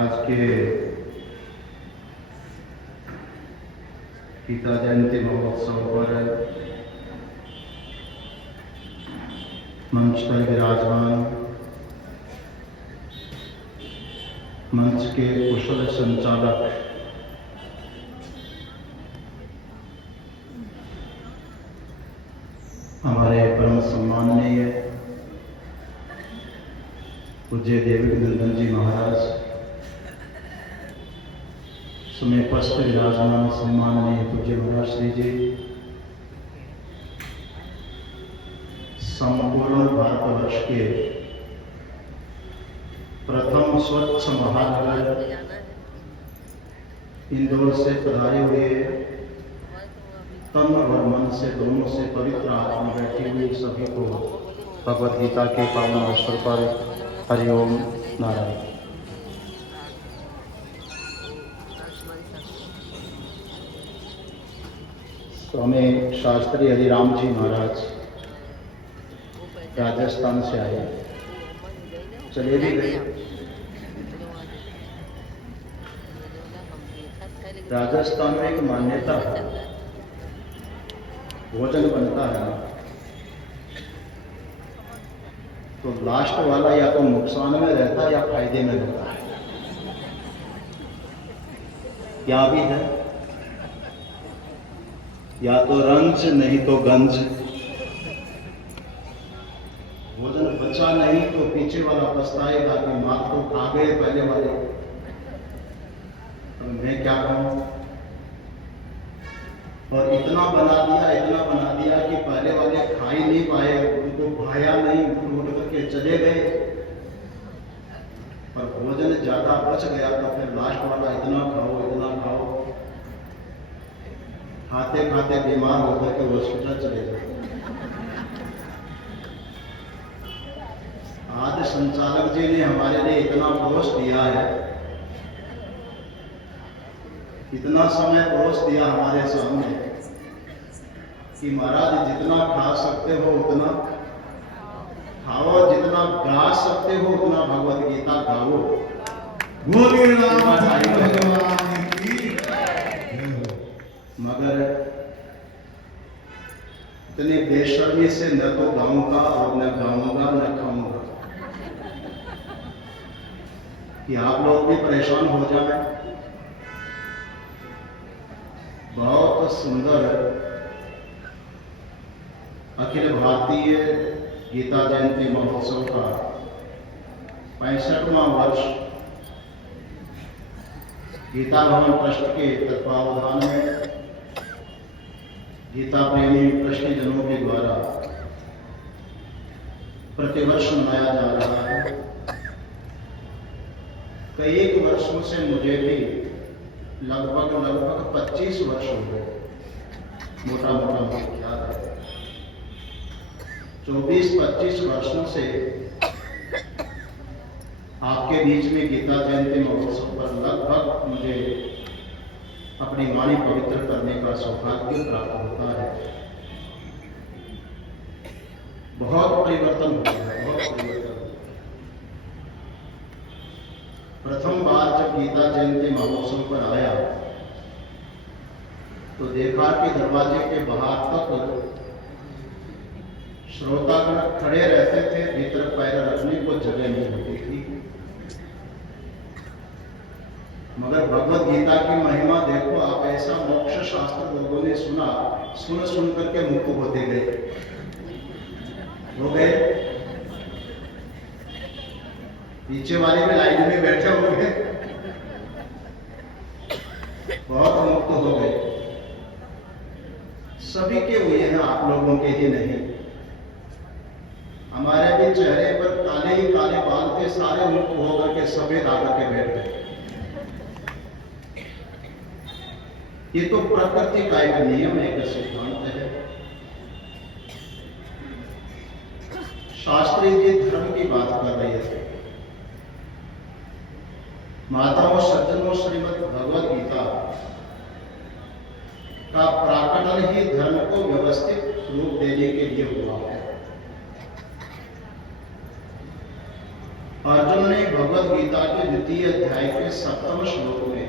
आज के गीता जयंती महोत्सव पर मंच पर विराजमान मंच के कुशल संचालक हमारे परम सम्माननीय पूज्य देवकीनंदन जी महाराज, समीपस्थ विराजमान सम्माननीय पूज्य महाराज श्री जी, संपूर्ण भारतवर्ष के प्रथम स्वच्छ महानगर इंदौर से पधारे हुए तन और मन से दोनों से पवित्र आत्मा बैठी हुई सभी को भगवद गीता के पावन अवसर पर हरिओम नारायण। स्वामी शास्त्री हरिराम जी महाराज राजस्थान से आए, चले भी गए। राजस्थान में एक मान्यता है, भोजन बनता है ना तो लास्ट वाला या तो नुकसान में रहता है या फायदे में रहता है। क्या भी है, या तो रंज नहीं तो गंज। भोजन बचा नहीं तो पीछे वाला पछताएगा कि मां तो खा गए पहले वाले, तो मैं क्या कहूं। और इतना बना दिया कि पहले वाले खा ही नहीं पाए, उनको भाया नहीं, उठ करके चले गए। पर भोजन ज्यादा बच गया तो फिर लास्ट वाला इतना खाओ, खाते खाते बीमार होकर के हॉस्पिटल चले गए। आज संचालक जी ने हमारे लिए इतना परोस दिया है, इतना समय परोस दिया हमारे सामने कि महाराज जितना खा सकते हो उतना खाओ, जितना गा सकते हो उतना भगवद गीता गाओ। बोलिए राम भगवान की। मगर इतनी बेशर्मी से न तो गाऊंगा और न गाऊंगा न खाऊंगा कि आप लोग भी परेशान हो जाए। बहुत सुंदर अखिल भारतीय गीता जयंती महोत्सव का 65वां वर्ष गीता भवन ट्रस्ट के तत्वावधान में गीता प्रेमी कृष्णजनों के द्वारा प्रतिवर्ष मनाया जा रहा है। कई वर्षों से मुझे भी लगभग 25 वर्ष हो गए, मोटा मुझे याद है। 24-25 वर्षों से आपके बीच में गीता जयंती महोत्सव पर लगभग मुझे अपनी वाणी पवित्र करने का सौभाग्य प्राप्त होता है। बहुत परिवर्तन हो गया है, बहुत परिवर्तन। प्रथम बार जब गीता जयंती महोत्सव पर आया तो देखा कि दरवाजे के बाहर तक श्रोतागण खड़े रहते थे, भीतर पैर रखने को जगह नहीं होती थी। मगर भगवद गीता की महिमा देखो आप, ऐसा मोक्ष शास्त्र लोगों ने सुन करके मुक्त होते गए, हो गए। पीछे वाले में लाइन में बैठे हुए बहुत मुक्त हो गए। सभी के हुए हैं, आप लोगों के ही नहीं। हमारे भी चेहरे पर काले ही काले बाल थे, सारे मुक्त होकर के सफेद आकर के बैठ गए। ये तो प्रकृति का एक नियम है, एक सिद्धांत है। शास्त्री जी धर्म की बात कर रहे थे। माताओं सज्जनों, श्रीमद् भगवद गीता का प्राकटन ही धर्म को व्यवस्थित रूप देने के लिए हुआ है। अर्जुन ने भगवद गीता के 2 अध्याय के 7वें श्लोक में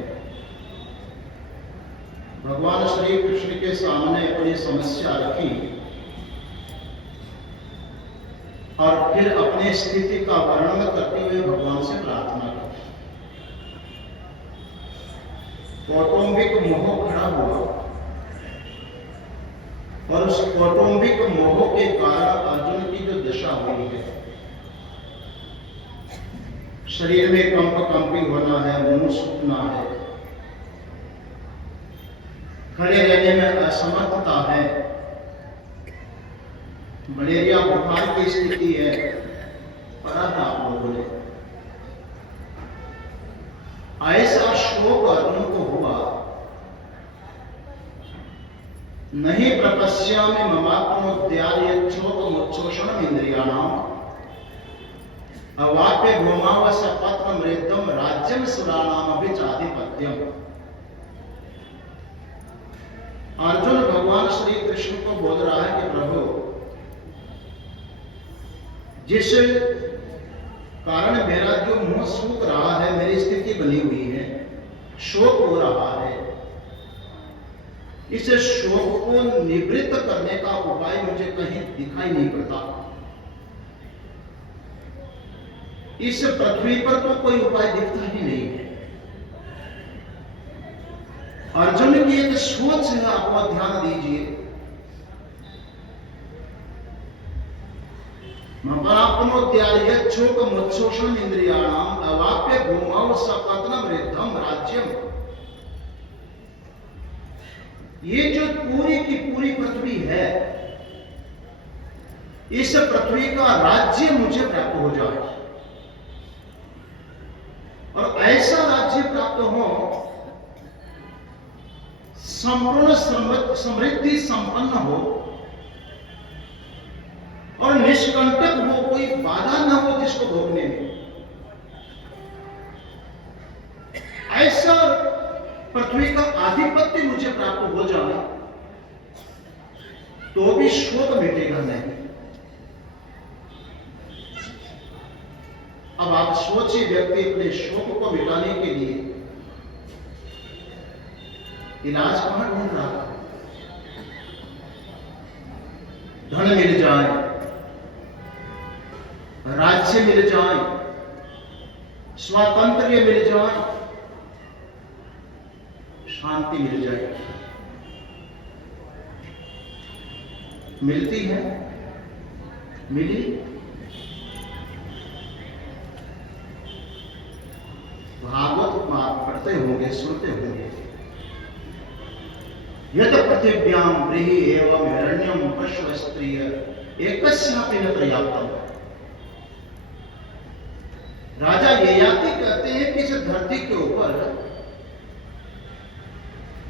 भगवान श्री कृष्ण के सामने अपनी समस्या रखी और फिर अपनी स्थिति का वर्णन करते हुए भगवान से प्रार्थना की। कौटुंबिक मोह खड़ा हुआ और उस कौटुंबिक मोह के कारण अर्जुन की जो दशा हुई है, शरीर में कंपी होना है, मुंह सूखना है, खड़े रहने में असमर्थता है, मलेरिया बुखार की स्थिति है, पढ़ा था आप लोगों ने। ऐसा शोक अर्जुन को हुआ। नहीं प्रपश्यामि ममात्मोद्यार्योक्षोषणम इंद्रियाणाम अवाप्य भूमावस पत्र मृदम राज्यम सुराणाम अभिचाधिपत्यम। अर्जुन भगवान श्री कृष्ण को बोल रहा है कि प्रभु, जिस कारण मेरा जो मुंह सूख रहा है, मेरी स्थिति बनी हुई है, शोक हो रहा है, इस शोक को निवृत्त करने का उपाय मुझे कहीं दिखाई नहीं पड़ता। इस पृथ्वी पर तो कोई उपाय दिखता ही नहीं है। अर्जुन की एक सोच है, आप ध्यान दीजिए। मपरात्मोद्यार्योक्षोषणम इंद्रियाणाम अवाप्य भूमौ सपत्नम रिद्धम राज्यम। ये जो पूरी की पूरी पृथ्वी है, इस पृथ्वी का राज्य मुझे प्राप्त हो जाए और ऐसा राज्य प्राप्त हो, संपूर्ण समृद्धि संपन्न हो और निष्कंटक हो, कोई बाधा न हो जिसको भोगने में। ऐसा पृथ्वी का आधिपत्य मुझे प्राप्त हो जाए तो भी शोक मिटेगा नहीं। अब आप सोचिए, व्यक्ति अपने शोक को मिटाने के लिए इलाज कहां ढूंढ रहा है? धन मिल जाए, राज्य मिल जाए, स्वातंत्र्य मिल जाए, शांति मिल जाए। मिलती है? मिली? भागवत पढ़ते होंगे, सुनते होंगे। यद पृथिव्याम ब्रीहि एवं हिरण्यम पशु स्त्रिय एकस्यापि न पर्याप्तम। राजा ययाति कहते हैं कि इस धरती के ऊपर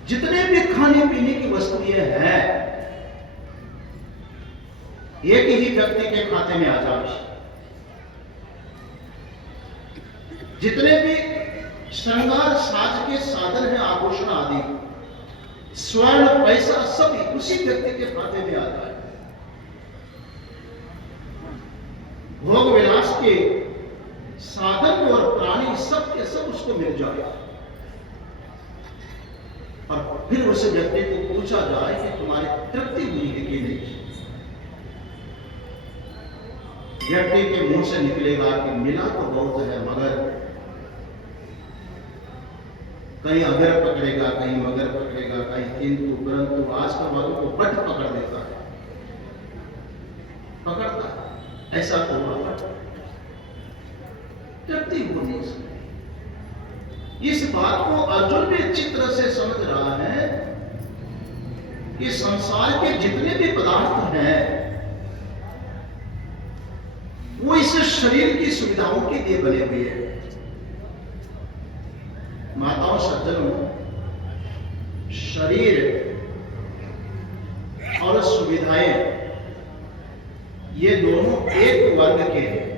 जितने भी खाने पीने की वस्तुएं हैं, एक ही व्यक्ति के खाते में आ जाए। जितने भी श्रृंगार साज के साधन हैं, आभूषण आदि, स्वर्ण पैसा, सभी उसी व्यक्ति के खाते में आ जाए। भोग विलास के साधन और प्राणी सब के सब उसको मिल जाए और फिर उस व्यक्ति को पूछा जाए कि तुम्हारी तृप्ति हुई है कि नहीं। व्यक्ति के मुंह से निकलेगा कि मिला तो बहुत है, मगर कहीं अगर पकड़ेगा, कहीं मगर पकड़ेगा, कहीं किंतु परंतु। आजकल वालों को बट पकड़ देता है, पकड़ता है, ऐसा तो हुआ, तृप्ति होनी इसमें। इस बात को अर्जुन भी अच्छी तरह से समझ रहा है कि संसार के जितने भी पदार्थ हैं वो इस शरीर की सुविधाओं के लिए बने हुए हैं। माताओं, सज्जनों, शरीर और सुविधाएं ये दोनों एक वर्ग के हैं।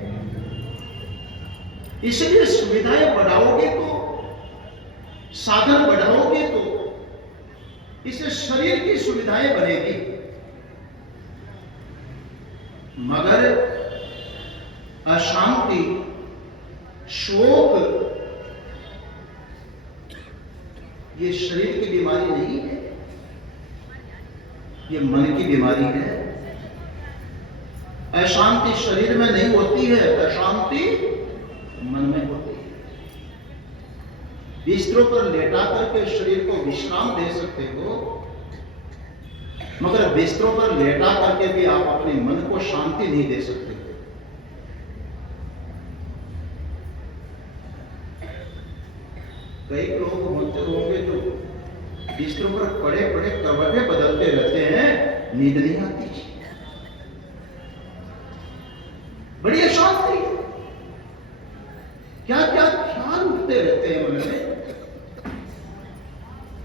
इसलिए सुविधाएं बढ़ाओगे तो, साधन बढ़ाओगे तो इससे शरीर की सुविधाएं बढ़ेगी, मगर अशांति, शोक ये शरीर की बीमारी नहीं है, ये मन की बीमारी है। अशांति शरीर में नहीं होती है, अशांति मन में होती है। बिस्तरों पर लेटा करके शरीर को विश्राम दे सकते हो, मगर बिस्तरों पर लेटा करके भी आप अपने मन को शांति नहीं दे सकते। कई लोग होते होंगे जो बिस्तरों पर पड़े पड़े करवटें बदलते रहते हैं, नींद नहीं आती, बड़ी अशांति, क्या क्या ख्याल उठते रहते हैं मन में।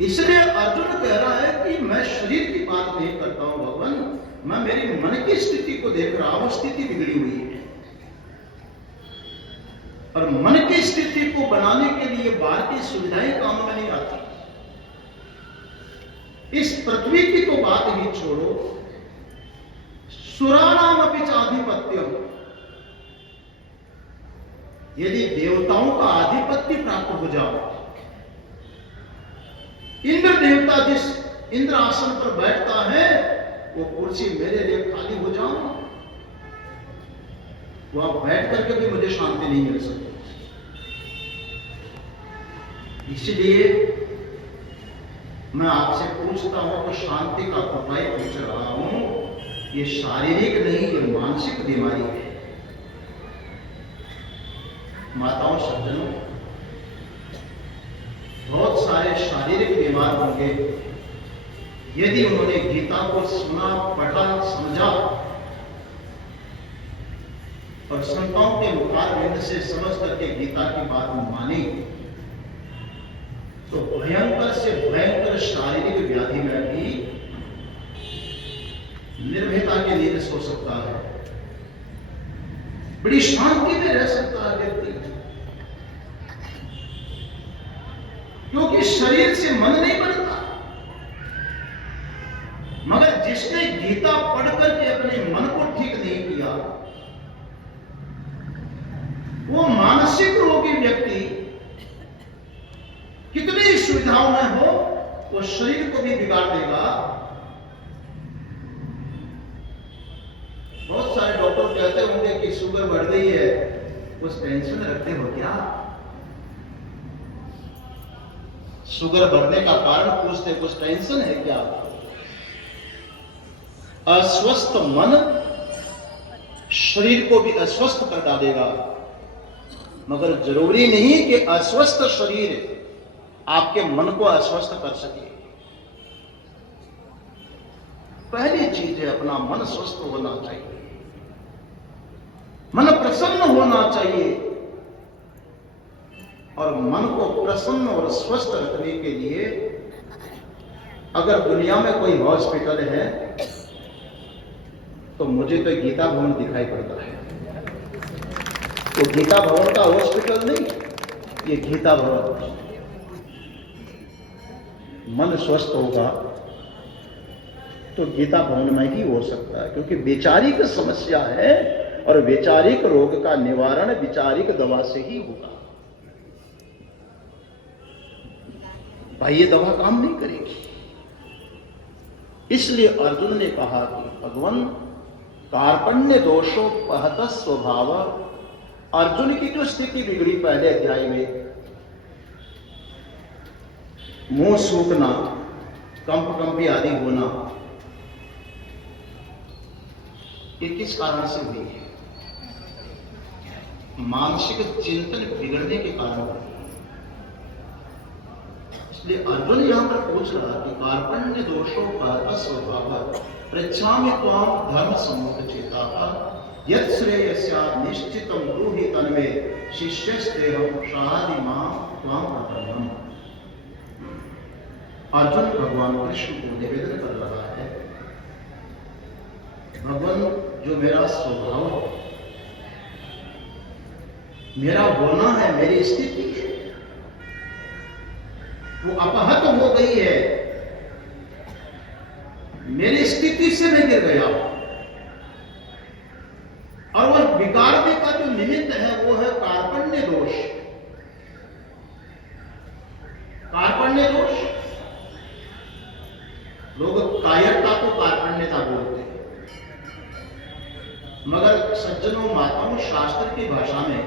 इसलिए अर्जुन कह रहा है कि मैं शरीर की बात नहीं करता हूं भगवान, मैं मेरी मन की स्थिति को देख रहा हूं, स्थिति बिगड़ी हुई है। और मन की स्थिति को बनाने के लिए बाहर की सुविधाएं काम में नहीं आती। इस पृथ्वी की तो बात ही छोड़ो, सुरानाम अपि चाधिपत्यम, यदि देवताओं का आधिपत्य प्राप्त हो जाओ, इंद्र देवता जिस इंद्र आसन पर बैठता है वो कुर्सी मेरे लिए खाली हो जाओ, वहां बैठ करके भी मुझे शांति नहीं मिल सकती। इसलिए मैं आपसे पूछता हूं, तो शांति का उपाय पूछ रहा हूं। ये शारीरिक नहीं, ये मानसिक बीमारी है। माताओं सज्जनों, बहुत सारे शारीरिक बीमार होंगे, यदि उन्होंने गीता को सुना, पढ़ा, समझा और संतों के मुखारविंद से समझ करके गीता की बात मानी, तो भयंकर से भयंकर शारीरिक व्याधि में भी निर्भयता की नींद सो सकता है, बड़ी शांति में रह सकता है व्यक्ति, क्योंकि शरीर से मन नहीं बनता। मगर जिसने गीता पढ़ करके अपने मन को ठीक नहीं किया, वो मानसिक रोगी व्यक्ति कितनी सुविधाओं में हो, वो शरीर को भी बिगाड़ देगा। बहुत सारे डॉक्टर कहते होंगे कि शुगर बढ़ गई है, कुछ टेंशन रखते हो क्या? शुगर बढ़ने का कारण पूछते, कुछ टेंशन है क्या? अस्वस्थ मन शरीर को भी अस्वस्थ कर डालेगा, मगर जरूरी नहीं कि अस्वस्थ शरीर आपके मन को अस्वस्थ कर सके। पहली चीज है अपना मन स्वस्थ होना चाहिए, मन प्रसन्न होना चाहिए। और मन को प्रसन्न और स्वस्थ रखने के लिए अगर दुनिया में कोई हॉस्पिटल है तो मुझे तो गीता भवन दिखाई पड़ता है। तो गीता भवन का हॉस्पिटल नहीं, ये गीता भवन। मन स्वस्थ होगा तो गीता भवन में ही हो सकता है, क्योंकि वैचारिक समस्या है और वैचारिक रोग का निवारण वैचारिक दवा से ही होगा। बाह्य दवा काम नहीं करेगी। इसलिए अर्जुन ने कहा कि भगवान कार्पण्य दोषो पहत स्वभाव। अर्जुन की जो स्थिति बिगड़ी पहले अध्याय में, मुंह सूखना, कंपी आदि होना, ये किस कारण से हुई है? मानसिक चिंतन बिगड़ने के कारण हुई। इसलिए अर्जुन यहां पर पूछ रहा कि कार्पण्य दोषो पहत स्वभाव पृच्छामि त्वाम धर्म सम्मुख चेता यत् श्रेयस्या निश्चितं ब्रूहि तन्मे शिष्यस्तेहं शाहादि मां त्वां प्रपन्नम्। अर्जुन भगवान कृष्ण को निवेदन कर रहा है, भगवान जो मेरा स्वभाव, मेरा होना है, मेरी स्थिति है, वो अपहत हो गई है। मेरी स्थिति से मैं गिर गया और वो बिगाड़ने का जो निमित्त है वो है कार्पण्य दोष। कार्पण्य दोष, लोग कायरता को कार्पण्यता बोलते हैं, मगर सज्जनों माताओं शास्त्र की भाषा में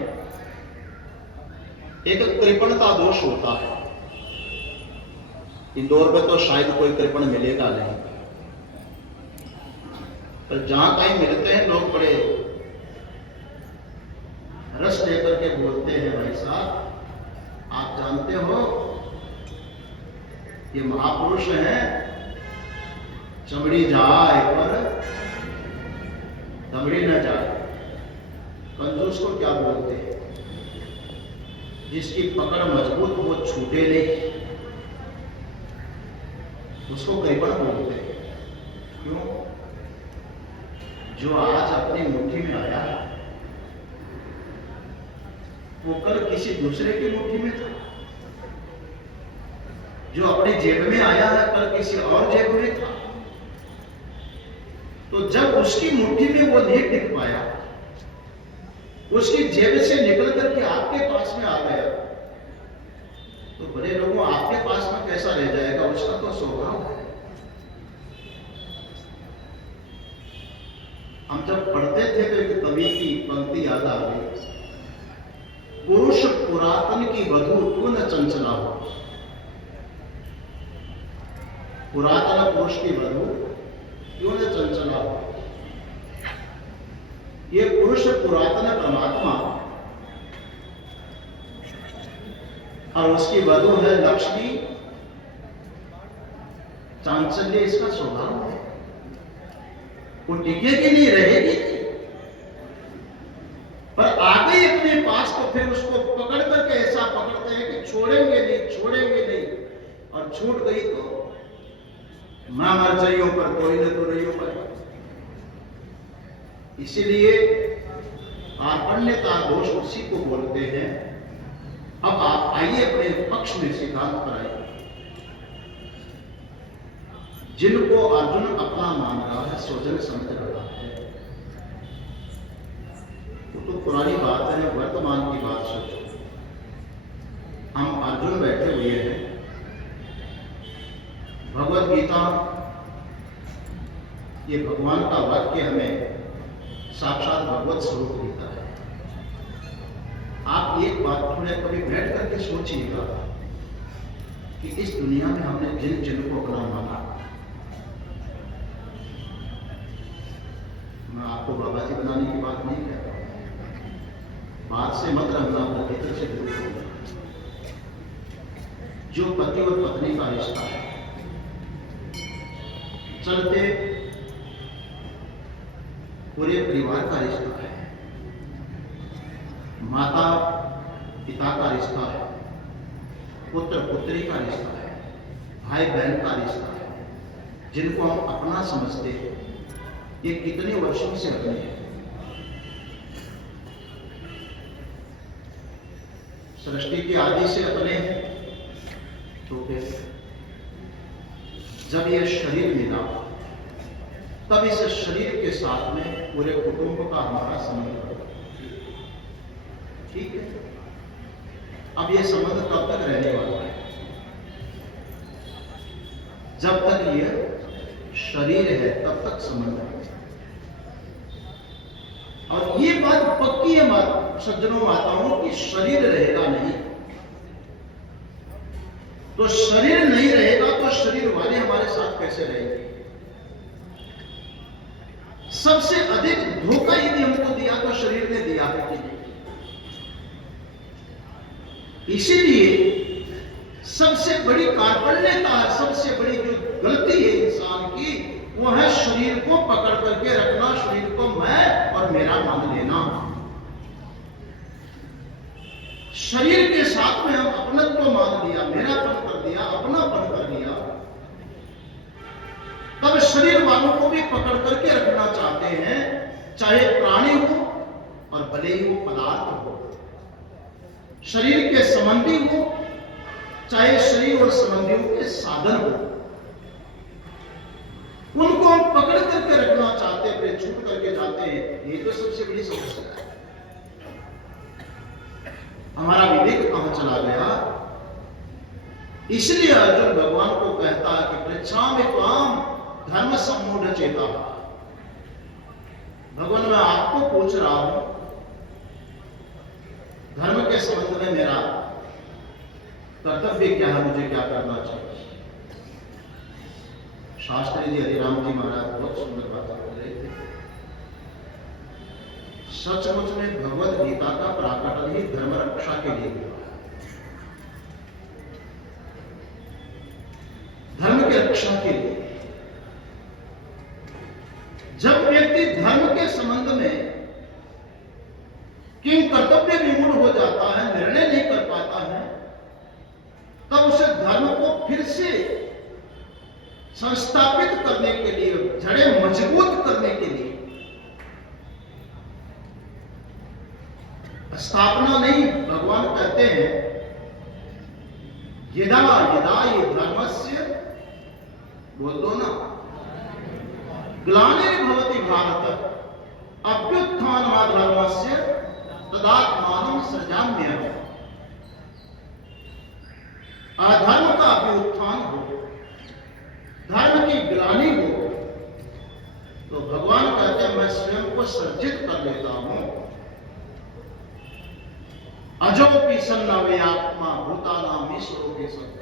एक कृपणता दोष होता है। इंदौर में तो शायद कोई कृपण मिलेगा नहीं, पर जहां कहीं मिलते हैं लोग बड़े रस लेकर के बोलते हैं, भाई साहब आप जानते हो ये महापुरुष हैं, चमड़ी जाए पर दमड़ी न जाए। कंजूस को क्या बोलते हैं? जिसकी पकड़ मजबूत वो छूटे नहीं, उसको कृपण बोलते हैं। क्यों? जो आज अपनी मुट्ठी में आया है वो कल किसी दूसरे की मुट्ठी में था, जो अपनी जेब में आया है कल किसी और जेब में था। तो जब उसकी मुट्ठी में वो नहीं टिक पाया, उसकी जेब से निकल करके आपके पास में आ गया, तो बड़े लोगों आपके पास में कैसा रह जाएगा? उसका तो स्वभाव है। हम जब पढ़ते थे तो एक कवि की पंक्ति याद आ गई, पुरुष पुरातन की वधू क्यों न चंचला हो। पुरातन पुरुष की वधू क्यों न चंचला हो। ये पुरुष पुरातन परमात्मा और उसकी वधू है लक्ष्मी, चांचल्य इसका स्वभाव है। वो टिकेगी नहीं, रहेगी, पर आ गई अपने पास तो फिर उसको पकड़ करके ऐसा पकड़ते हैं कि छोड़ेंगे नहीं, छोड़ेंगे नहीं, और छूट गई तो मां मर जाइयों पर कोई न तो रहियो पर। इसीलिए कार्पण्यता दोष उसी को बोलते हैं। अब आप आइए अपने पक्ष में सिद्धांत पर आइए। जिनको अर्जुन अपना मान रहा है, स्वजन समझ रहा है, वो तो पुरानी बात है, वर्तमान की बात सोचो। हम अर्जुन बैठे हुए हैं, भगवत गीता ये भगवान का वाक्य हमें साक्षात भगवत स्वरूप देता है। आप एक बात थोड़े कभी बैठ करके सोचिएगा कि इस दुनिया में हमने जिन जिन को अपना माना, मैं आपको बाबा जी बनाने की बात नहीं कहता, बात से मत रखना, प्रकृति से दूर होना। जो पति और पत्नी का रिश्ता है, चलते पूरे परिवार का रिश्ता है, माता पिता का रिश्ता है, पुत्र पुत्री का रिश्ता है, भाई बहन का रिश्ता है, जिनको हम अपना समझते हैं, ये कितने वर्षों से अपने हैं। सृष्टि के आदि से अपने हैं, तो फिर जब ये शरीर मिला तब इस शरीर के साथ में पूरे कुटुंब का हमारा संबंध, ठीक है। अब ये संबंध कब तक रहने वाला है? जब तक ये शरीर है तब तक संबंध है। और ये बात पक्की है सज्जनों माताओं की, शरीर रहेगा नहीं तो शरीर नहीं रहेगा तो शरीर वाले हमारे साथ कैसे रहेंगे? सबसे अधिक धोखा यदि हमको दिया तो शरीर ने दिया है कि नहीं? इसीलिए सबसे बड़ी कार्पण्यता, सबसे बड़ी जो गलती है इंसान की, वो है शरीर को पकड़ करके रखना, शरीर को मैं और मेरा मान लेना। शरीर के साथ में हम अपनत्व मान लिया, मेरापन कर दिया, अपनापन कर दिया, तब शरीर वालों को भी पकड़ करके रखना चाहते हैं, चाहे प्राणी हो और भले ही वो पदार्थ हो, शरीर के संबंधी हो चाहे शरीर और संबंधियों के साधन हो, उनको हम पकड़ करके रखना चाहते हैं, फिर छूट करके जाते हैं। ये तो सबसे बड़ी समस्या है। हमारा विवेक कहां चला गया? इसलिए अर्जुन भगवान को कहता है कि पृच्छामि त्वाम धर्म सम्मूढ़ चेता। भगवान मैं आपको पूछ रहा हूं धर्म के संबंध में मेरा कर्तव्य क्या है, मुझे क्या करना चाहिए। शास्त्री जी हरिराम जी महाराज बहुत सुंदर बात कर रहे थे। सचमुच में भगवत गीता का प्राकटन ही धर्म रक्षा के लिए हुआ, धर्म की रक्षा के लिए। जब व्यक्ति धर्म के संबंध में किंग कर्तव्य विमूढ़ हो जाता है, निर्णय नहीं कर पाता है, तब उसे धर्म को फिर से संस्थापित करने के लिए, जड़ें मजबूत करने के लिए, स्थापना नहीं, भगवान कहते हैं यदा यदा ये धर्मस्य, बोल दो ना, ग्लानिर्भवति भारत अभ्युत्थानमाधर्मस्य तदात्मानं सृजाम्यहम्। अधर्म का अभ्युत्थान हो, धर्म की ग्लानि हो, तो भगवान कहते हैं मैं स्वयं को सर्जित कर लेता हूं। अजोपि सन्नवे आत्मा भूतानाम ईश्वरों के संग।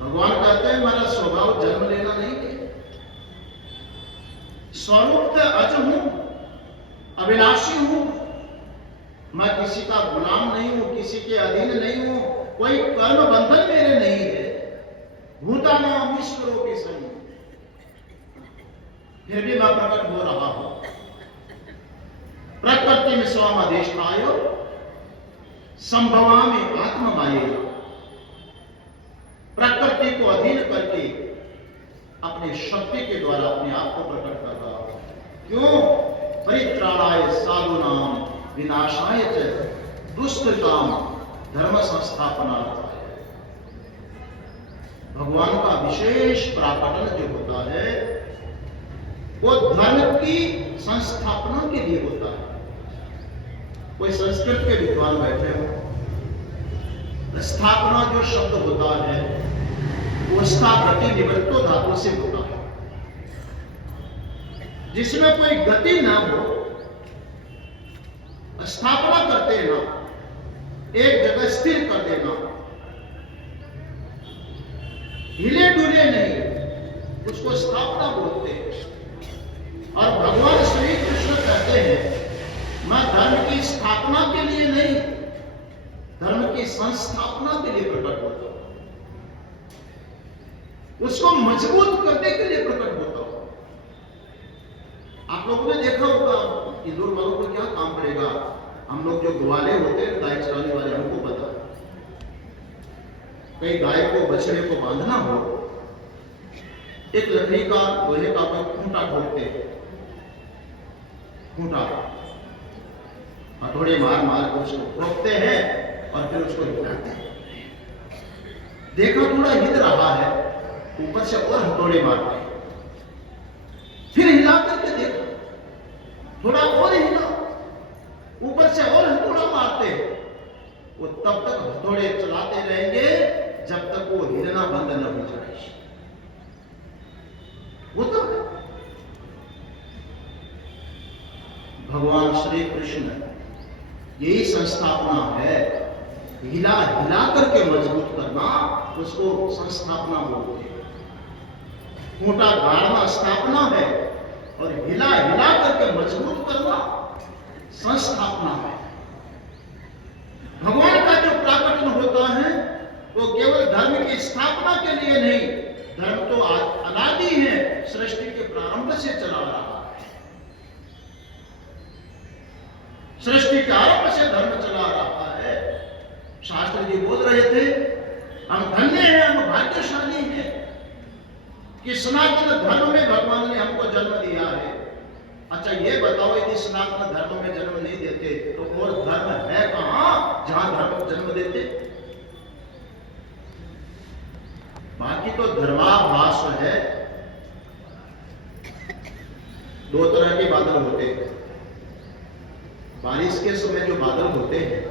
भगवान कहते हैं मेरा स्वभाव जन्म लेना नहीं है, स्वरूप अज हूं, अविनाशी हूं, मैं किसी का गुलाम नहीं हूं, किसी के अधीन नहीं हूं, कोई कर्म बंधन मेरे नहीं है। भूतानाम ईश्वरों के संग, फिर भी मैं प्रकट हो रहा हूं। प्रकृति में स्वम अधिष्ठाय संभवामि आत्ममायेन। प्रकृति को अधीन करके अपने शक्ति के द्वारा अपने आप को प्रकट कर रहा हूं। क्यों? परित्राणाय साधूनाम विनाशाय च दुष्कृताम धर्म संस्थापनार्थाय। भगवान का विशेष प्राकटन जो होता है वो धर्म की संस्थापना के लिए होता है। कोई संस्कृत के विद्वान बैठे हो, स्थापना जो शब्द होता है वो स्थापति निवृत्तो धातु से होता है, जिसमें कोई गति ना हो, स्थापना करते ना, एक जगह स्थिर कर देना, हिले डुले नहीं, उसको स्थापना बोलते हैं। और भगवान श्री कृष्ण कहते हैं मैं धर्म की स्थापना के लिए नहीं, धर्म की संस्थापना के लिए प्रकट होता हूं, उसको मजबूत करने के लिए प्रकट होता हूं। आप लोगों ने देखा होगा इंदौर वालों को क्या काम पड़ेगा, हम लोग जो ग्वाले होते हैं गाय चराने वाले, हमको पता है कई गाय को बछड़े को बांधना हो, एक लकड़ी का लोहे का खूंटा ठोकते हैं, खूंटा हथौड़े मार मार कर उसको ठोकते हैं और फिर उसको हिलाते हैं। देखो थोड़ा हिल रहा है, ऊपर से और हथौड़े मारते हैं, फिर हिला करके देखो थोड़ा और हिला, ऊपर से और हथौड़ा मारते हैं। वो तब तक हथौड़े चलाते रहेंगे जब तक वो हिलना बंद न हो जाए। वो तो भगवान श्री कृष्ण यही संस्थापना है, हिला हिला करके मजबूत करना, उसको संस्थापना बोलते हैं। खूंटा गाड़ना स्थापना है और हिला हिला करके मजबूत करना संस्थापना है। भगवान का जो प्राकटन होता है वो केवल धर्म की स्थापना के लिए नहीं, धर्म तो अनादि है, सृष्टि के प्रारंभ से चला रहा है। सृष्टि के आरंभ से धर्म चला रहा है। शास्त्र जी बोल रहे थे हम धन्य हैं, हम भाग्यशाली हैं कि सनातन धर्म में भगवान ने हमको जन्म दिया है। अच्छा ये बताओ यदि सनातन धर्म में जन्म नहीं देते तो और धर्म है कहां जहां धर्म जन्म देते? बाकी तो धर्माभास है। दो तरह के बादल होते हैं, बारिश के समय जो बादल होते हैं,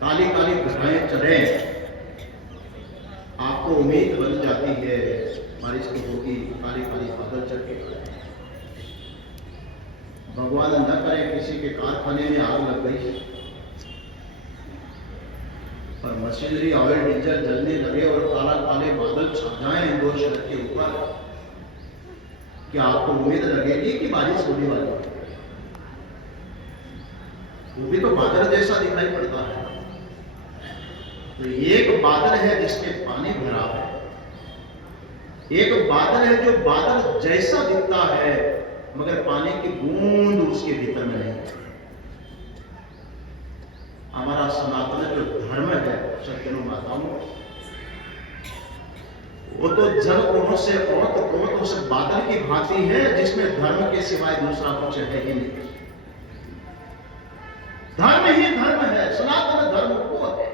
काली काली घटाएं चढ़े, आपको उम्मीद बन जाती है बारिश की होगी, काली काली बादल चढ़ के। भगवान न करे किसी के कारखाने में आग लग गई और मशीनरी ऑयल डीजल जलने लगे और काला काले बादल छा जाएं इंदौर शहर के ऊपर, क्या आपको उम्मीद लगेगी कि बारिश होने वाली है? वो भी तो बादल जैसा दिखाई पड़ता है। तो एक बादल है जिसमें पानी भरा है, एक बादल है जो बादल जैसा दिखता है मगर पानी की बूंद उसके भीतर में नहीं है। हमारा सनातन जो धर्म है सज्जनों माताओं, वो तो जल कोणों से और उस बादल की भांति है जिसमें धर्म के सिवाय दूसरा कुछ है ही नहीं। धर्म ही धर्म है, सनातन धर्म वो है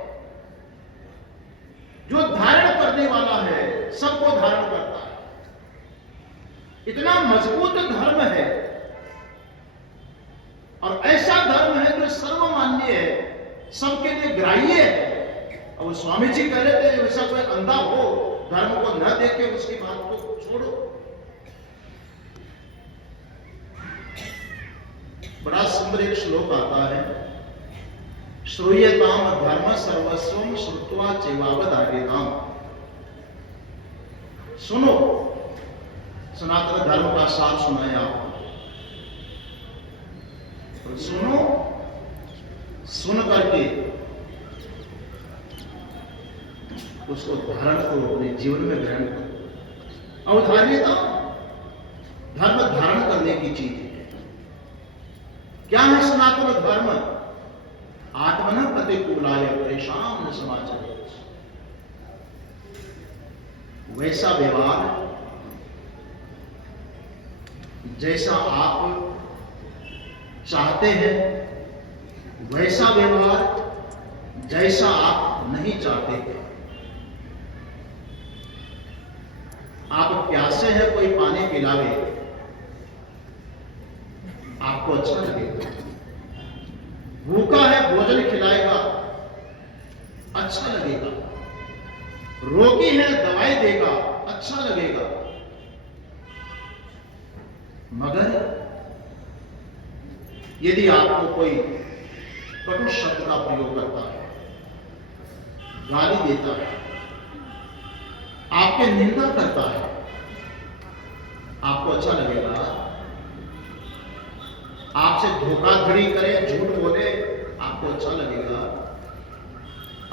जो धारण करने वाला है, सबको धारण करता है। इतना मजबूत धर्म है और ऐसा धर्म है जो सर्वमान्य है, सबके लिए ग्राह्य है। और स्वामी जी कह रहे थे वैसा कोई अंधा हो धर्म को न देखे उसकी बात को छोड़ो। बड़ा सुंदर एक श्लोक आता है, श्रूयताम धर्म सर्वस्वम श्रुत्वा चैवावधार्यताम। सुनो, सनातन धर्म का सार सुनाया आपको। तो सुनो, सुन करके उसको धारण करो, अपने जीवन में ग्रहण करो। अवधार्यता धर्म धारण करने की चीज है। क्या है सनातन धर्म? आत्मन प्रतिकूलाय परेशान समाचार, वैसा व्यवहार जैसा आप चाहते हैं, वैसा व्यवहार जैसा आप नहीं चाहते। आप प्यासे हैं, कोई पानी पिलावे, आपको अच्छा लगेगा। भूखा है, भोजन खिलाएगा, अच्छा लगेगा। रोगी है, दवाई देगा, अच्छा लगेगा। मगर यदि आपको कोई कटु शब्द का प्रयोग करता है, गाली देता है, आपके निंदा करता है, आपको अच्छा लगेगा? आपसे धोखाधड़ी करे, झूठ बोले, आपको अच्छा लगेगा?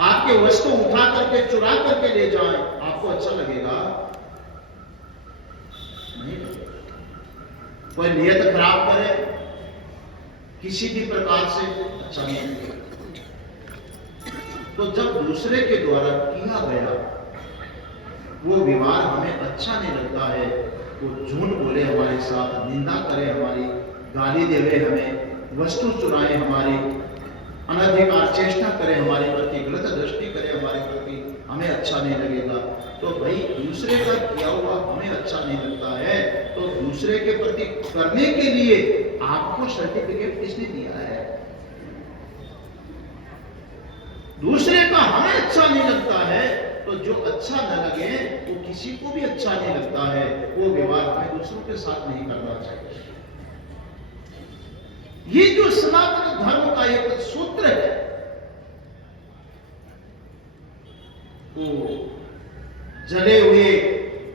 आपके वस्तु उठा करके चुरा करके ले जाए, आपको अच्छा लगेगा? नहीं लगेगा। कोई नियत खराब करे किसी भी प्रकार से, अच्छा नहीं लगेगा। तो जब दूसरे के द्वारा किया गया वो व्यवहार हमें अच्छा नहीं लगता है, वो झूठ बोले हमारे साथ, निंदा करे हमारी, गाली देवे हमें, वस्तु चुराए हमारी, अनधिकार चेष्टा करे हमारे प्रति, गलत दृष्टि करे हमारे प्रति, हमें अच्छा नहीं लगेगा। तो भाई दूसरे का किया हुआ हमें अच्छा नहीं लगता है, तो दूसरे के प्रति करने के लिए आपको सर्टिफिकेट किसने दिया है? दूसरे का हमें अच्छा नहीं लगता है, तो जो अच्छा न लगे वो किसी को भी अच्छा नहीं लगता है, वो व्यवहार हमें दूसरों के साथ नहीं करना चाहिए। ये जो सनातन धर्म का एक सूत्र है, वो जले हुए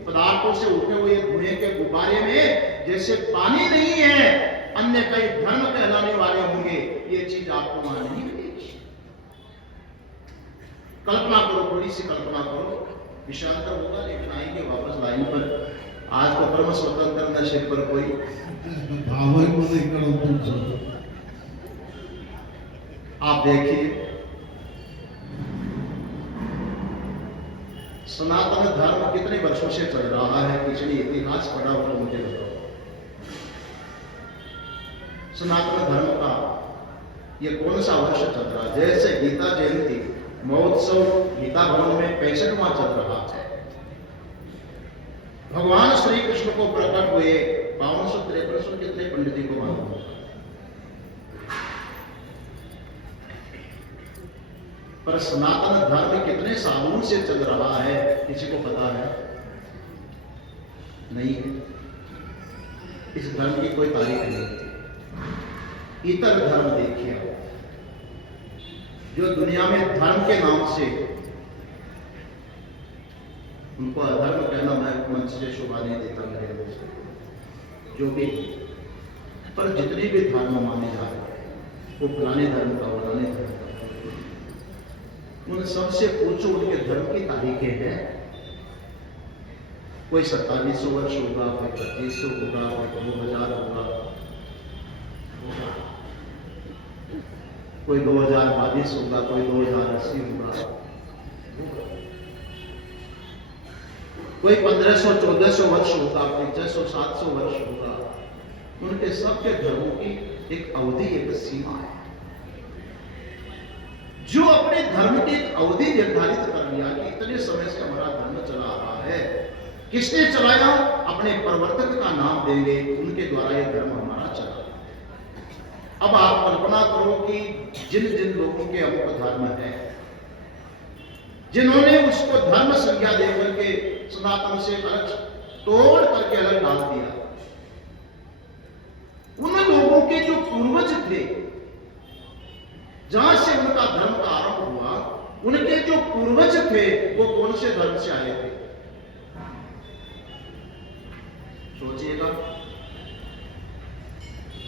पदार्थों से उठे हुए धुएं के गुब्बारे में जैसे पानी नहीं है, अन्य कई धर्म कहलाने वाले होंगे, ये चीज आपको वहां नहीं मिलेगी। कल्पना करो, थोड़ी सी कल्पना करो, विषयांतर होगा लेकिन आएंगे वापस लाइन पर। आज तो परम स्वतंत्र न शिव पर कोई आप देखिए, सनातन धर्म कितने वर्षों से चल रहा है, पिछले इतिहास पढ़ा हो तो मुझे बताओ। सनातन धर्म का ये कौन सा वर्ष चल रहा है? जैसे गीता जयंती महोत्सव गीता भवन में 65वां चल रहा है। भगवान श्री कृष्ण को प्रकट हुए 5253 कितने पंडित जी को मालूम? पर सनातन धर्म कितने सालों से चल रहा है किसी को पता है? नहीं है। इस धर्म की कोई तारीख नहीं। इतर धर्म देखिए, जो दुनिया में धर्म के नाम से, उनको अधर्म कहना मैं मंच से शोभा नहीं देता मेरे दोस्त, जो भी, पर जितने भी धर्म माने जा रहे हैं वो फलाने धर्म का, फलाने धर्म का, उन सबसे पूछो उनके धर्म की तारीखें हैं। कोई 2700 वर्ष होगा, कोई 2500 होगा, कोई 2000 होगा, कोई 2022 होगा, कोई 2080 होगा, कोई 1500 1400 वर्ष होगा, कोई 600 700 वर्ष होगा। उनके सबके धर्मों की एक अवधि, एक सीमा है। जो अपने धर्म की एक अवधि निर्धारित कर लिया कि इतने समय से हमारा धर्म चला आ रहा है, किसने चलाया? अपने प्रवर्तक का नाम देंगे, उनके द्वारा यह धर्म हमारा चला। अब आप कल्पना करो कि जिन जिन लोगों के अमुक धर्म है, जिन्होंने उसको धर्म संज्ञा देकर के सनातन से अलग तोड़ करके अलग डाल दिया, उन लोगों के जो पूर्वज थे, जहां से उनका धर्म का आरंभ हुआ, उनके जो पूर्वज थे वो कौन से धर्म से आए थे? सोचिएगा।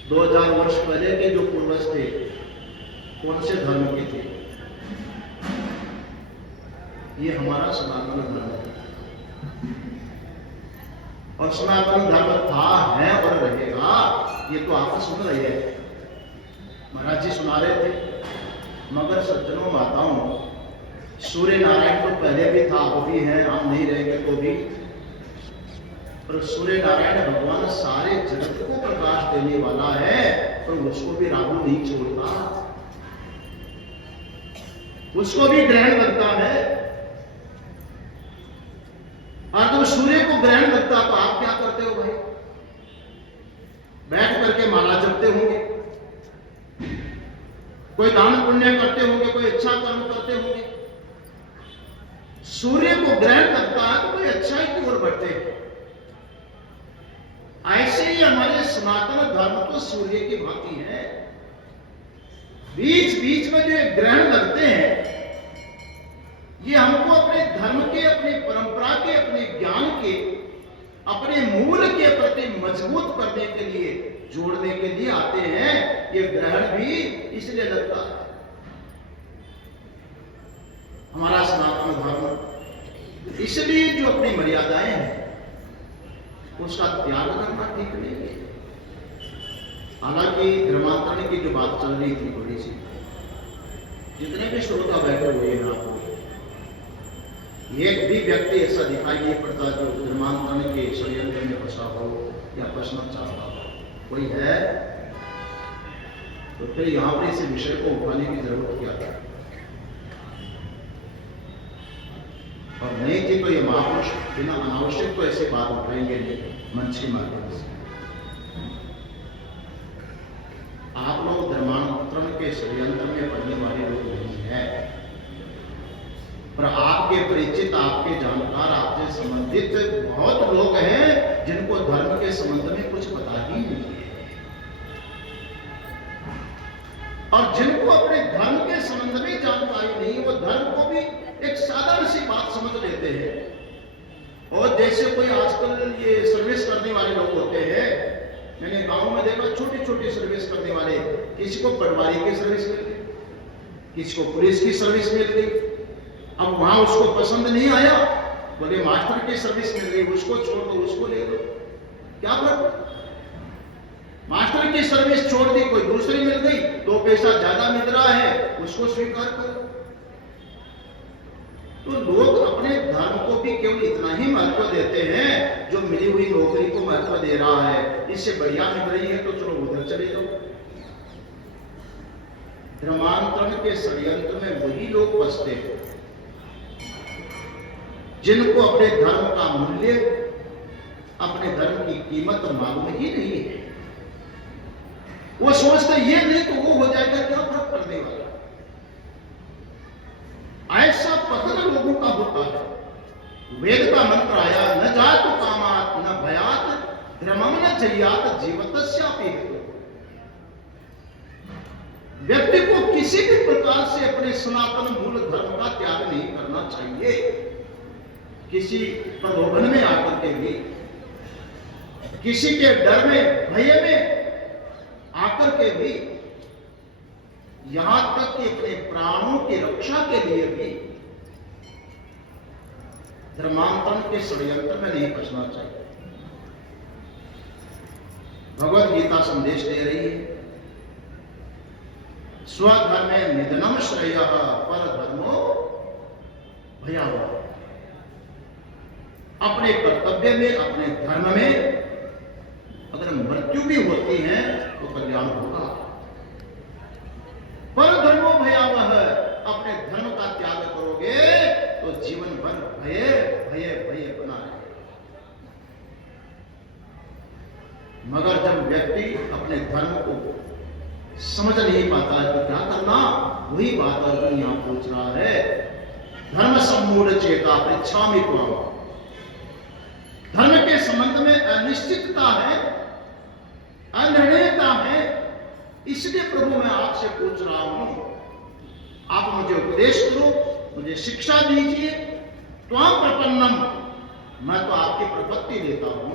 2000 वर्ष पहले के जो पूर्वज थे कौन से धर्म के थे? ये हमारा सनातन धर्म है। और सनातन धर्म था, है और रहेगा। ये तो आप सुन रहे हैं, महाराज जी सुना रहे थे। मगर सज्जनों माताओं, सूर्य नारायण तो पहले भी था, वो भी है, हम नहीं रहेंगे तो भी। पर सूर्य नारायण भगवान सारे जगत को प्रकाश देने वाला है, पर उसको भी राहु नहीं छोड़ता, उसको भी ग्रहण लगता है। और जब सूर्य को ग्रहण लगता तो आप क्या करते हो भाई? बैठ करके माला जपते होंगे, कोई दान पुण्य करते होंगे, कोई अच्छा कर्म करते होंगे। सूर्य को ग्रहण लगता है तो कोई अच्छाई की ओर बढ़ते हैं। ऐसे ही हमारे सनातन धर्म तो सूर्य की भांति है। बीच बीच में जो ग्रहण लगते हैं, ये हमको अपने धर्म के, अपनी परंपरा के, अपने ज्ञान के, अपने मूल के प्रति मजबूत करने के लिए, जोड़ने के लिए आते हैं। ये ग्रहण भी इसलिए लगता है। हमारा सनातन धर्म इसलिए जो अपनी मर्यादाएं हैं उसका त्याग करना ठीक नहीं है। हालांकि धर्मांतरण की जो बात चल रही थी थोड़ी सी, जितने भी श्रोता बैठे हुए हैं, आपको एक भी व्यक्ति ऐसा दिखाई नहीं पड़ता जो धर्मांतरण के षड्यंत्र में फंसा हो या फंसना चाहता हो। कोई है तो फिर यहां पर इस विषय को उठाने की जरूरत क्या है? और नहीं थी तो ये महापुरुष बिना अनावश्यक तो ऐसी बात उठाएंगे नहीं मंच के माध्यम से। आप लोग धर्मांतरण के षड्यंत्र में पड़ने वाले लोग नहीं है, पर आपके परिचित, आपके जानकार, आपसे संबंधित बहुत लोग हैं जिनको धर्म के संबंध में कुछ पता ही नहीं है, और जिनको अपने धर्म के संबंध में जानकारी नहीं, वो धर्म को भी एक साधारण सी बात समझ लेते हैं। और जैसे कोई आजकल ये सर्विस करने वाले लोग होते हैं, मैंने गांव में देखा छोटी छोटी सर्विस करने वाले, किसी को पटवारी की सर्विस मिल गई, किसी को पुलिस की सर्विस मिल गई। अब वहां उसको पसंद नहीं आया, बोले मास्टर की सर्विस मिल गई, उसको छोड़ दो, उसको ले लो, क्या फर्क? मास्टर की सर्विस छोड़ दी, कोई दूसरी मिल गई, 2 पैसा ज्यादा मिल रहा है, उसको स्वीकार करो। तो लोग अपने धर्म को भी केवल इतना ही महत्व देते हैं जो मिली हुई नौकरी को महत्व दे रहा है। इससे बढ़िया मिल रही है तो चलो उधर चले जाओ। धर्मांतरण के षड्यंत्र में वही लोग फंसते हैं जिनको अपने धर्म का मूल्य, अपने धर्म की कीमत मालूम ही नहीं है। वो सोचते ये नहीं तो वो हो जाएगा, क्या फर्क पड़ने वाला। प्रभु का होता है। वेद का मंत्र आया, न जात कामात न भयात ध्रमम न जयात जीवतस्यापि हेतु। व्यक्ति को किसी भी प्रकार से अपने सनातन मूल धर्म का त्याग नहीं करना चाहिए। किसी प्रलोभन में आकर के भी, किसी के डर में भय में आकर के भी, यहां तक कि अपने प्राणों की रक्षा के लिए भी धर्मांतरण के षड्यंत्र में नहीं फंसना चाहिए। भगवत गीता संदेश दे रही है, स्वधर्मे निधनम श्रेयः पर धर्मो भयावह। अपने कर्तव्य में, अपने धर्म में अगर मृत्यु भी होती है तो कल्याण होगा। पर धर्मो भयावह, अपने धर्म का त्याग करोगे तो जीवन भर भय भय भय बना रहेगा। मगर जब व्यक्ति अपने धर्म को समझ नहीं पाता है तो क्या करना, वही बात अर्जुन यहां पूछ रहा है। धर्म सम्मूढ़ चेता पृच्छामि त्वाम। धर्म के संबंध में अनिश्चितता है, अनिर्णयता है, इसलिए प्रभु मैं आपसे पूछ रहा हूं, आप मुझे उपदेश करो, मुझे शिक्षा दीजिए। त्वाम प्रपन्नम, मैं तो आपकी प्रपत्ति देता हूं।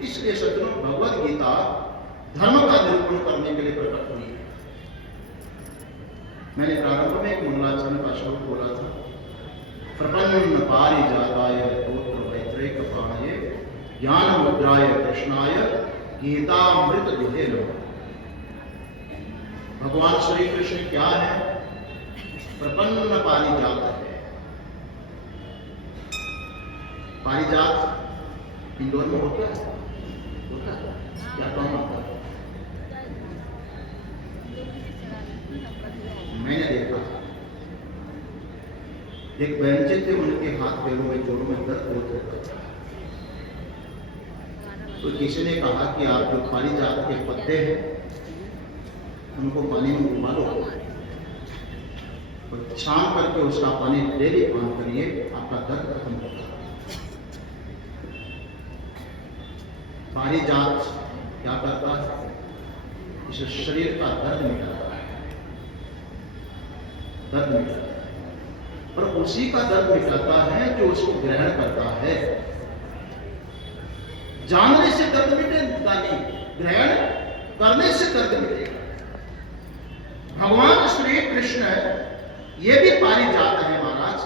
इसलिए सज्जनों, भगवत गीता धर्म का निरूपण करने के लिए प्रकट हुई है। मैंने प्रारंभ में एक मंगलाचरण का श्लोक बोला था, प्रपन्न पारिजाताय तोत्र वैत्रैकपाणये ज्ञान मुद्राय कृष्णाय गीतामृत दुहे नमः। भगवान श्री कृष्ण क्या है? प्रपन्न पारिजात है। पारिजात इंदौर में होता है, होता है क्या काम होता है? मैंने देखा था, एक बहन जी थे, उनके हाथ पैरों में जोड़ों में दर्द बहुत होता था। तो किसी ने कहा कि आप जो पारिजात के पत्ते हैं उनको पानी में उबालो और छान करके उसका पानी डेली पान करिए, आपका दर्द खत्म होगा। पारिजात क्या करता है? इस शरीर का दर्द मिटाता है, दर्द मिटाता है। पर उसी का दर्द मिटाता है जो उसको ग्रहण करता है। जानने से दर्द मिटेगा नहीं, ग्रहण करने से दर्द मिटेगा। भगवान श्री कृष्ण ये भी पारिजात है महाराज,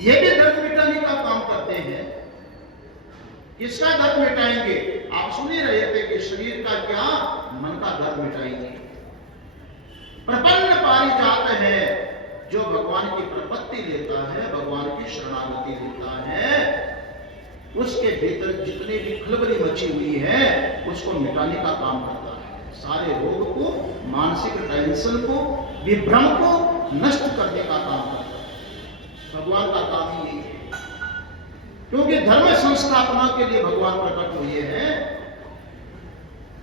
ये भी दर्द मिटाने का काम करते हैं। किसका दर्द मिटाएंगे? आप सुन ही रहे थे कि शरीर का क्या, मन का दर्द मिटाएंगे। प्रपन्न पारिजात है जो भगवान की प्रपत्ति लेता है, भगवान की शरणागति लेता है, उसके भीतर जितनी भी खलबली मची हुई है उसको मिटाने का काम करता है। सारे रोग को, मानसिक टेंशन को, विभ्रम को नष्ट करने का काम करता है। भगवान का काम ही यही है, क्योंकि धर्म संस्थापना के लिए भगवान प्रकट हुए हैं।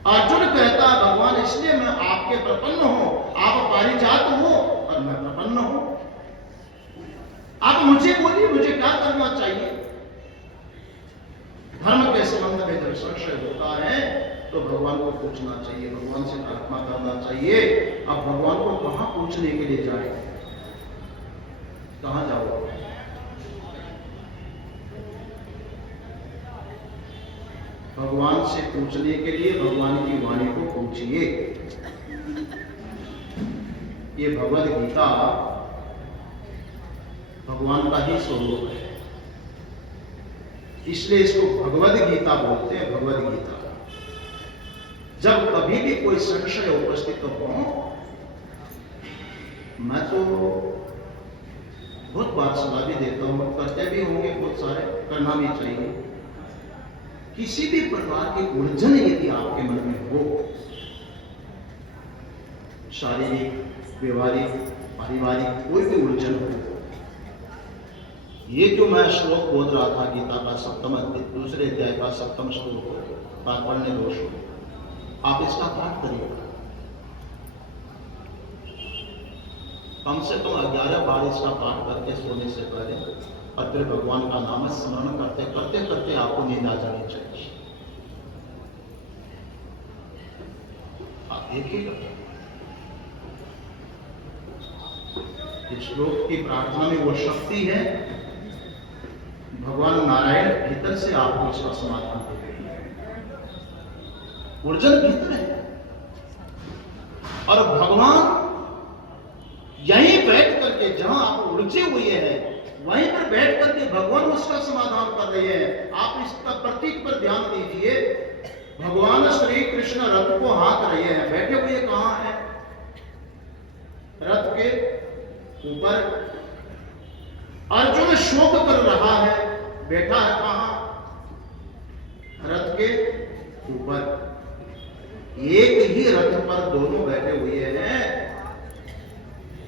अर्जुन कहता है भगवान इसलिए मैं आपके प्रपन्न हूं, आप पारिजात हो और मैं प्रपन्न हूं। आप मुझे बोलिए मुझे क्या करना चाहिए। धर्म के संबंध में जब संशय होता है तो भगवान को पूछना चाहिए, भगवान से प्रार्थना करना चाहिए। अब भगवान को कहां पूछने के लिए जाए, कहां जाओ? भगवान से पूछने के लिए भगवान की वाणी को पूछिए। ये भगवद गीता भगवान का ही स्वरूप है, इसलिए इसको भगवद गीता बोलते हैं। भगवद गीता जब कभी भी कोई संशय उपस्थित हो, मैं तो बहुत बार सलाह भी देता हूं, करते भी होंगे बहुत सारे, करना भी चाहिए। किसी भी प्रकार की उलझन यदि आपके मन में हो, शारीरिक, व्यवहारिक, पारिवारिक, कोई भी उलझन हो, ये जो मैं श्लोक बोल रहा था गीता का 7वां अध्याय, दूसरे अध्याय का 7वां श्लोक, कार्पण्य दोष, आप इसका पाठ करिएगा। कम से कम 11 बार इसका पाठ करके सोने से पहले और फिर भगवान का नाम स्मरण करते करते करते आपको नींद आ जानी चाहिए। आप देखिएगा इस श्लोक की प्रार्थना में वो शक्ति है, भगवान नारायण भीतर से आपको इसका समाधान दे रहे हैं। ऊर्जन भीतर है और भगवान यहीं बैठ करके जहां आप उलझे हुए हैं वहीं पर बैठ करके भगवान उसका समाधान कर रहे हैं। आप इसका प्रतीक पर ध्यान दीजिए। भगवान श्री कृष्ण रथ को हाँक रहे हैं, बैठे हुए कहां हैं? रथ के ऊपर। अर्जुन शोक कर रहा है, बैठा है कहां? रथ के ऊपर। एक ही रथ पर दोनों बैठे हुए हैं।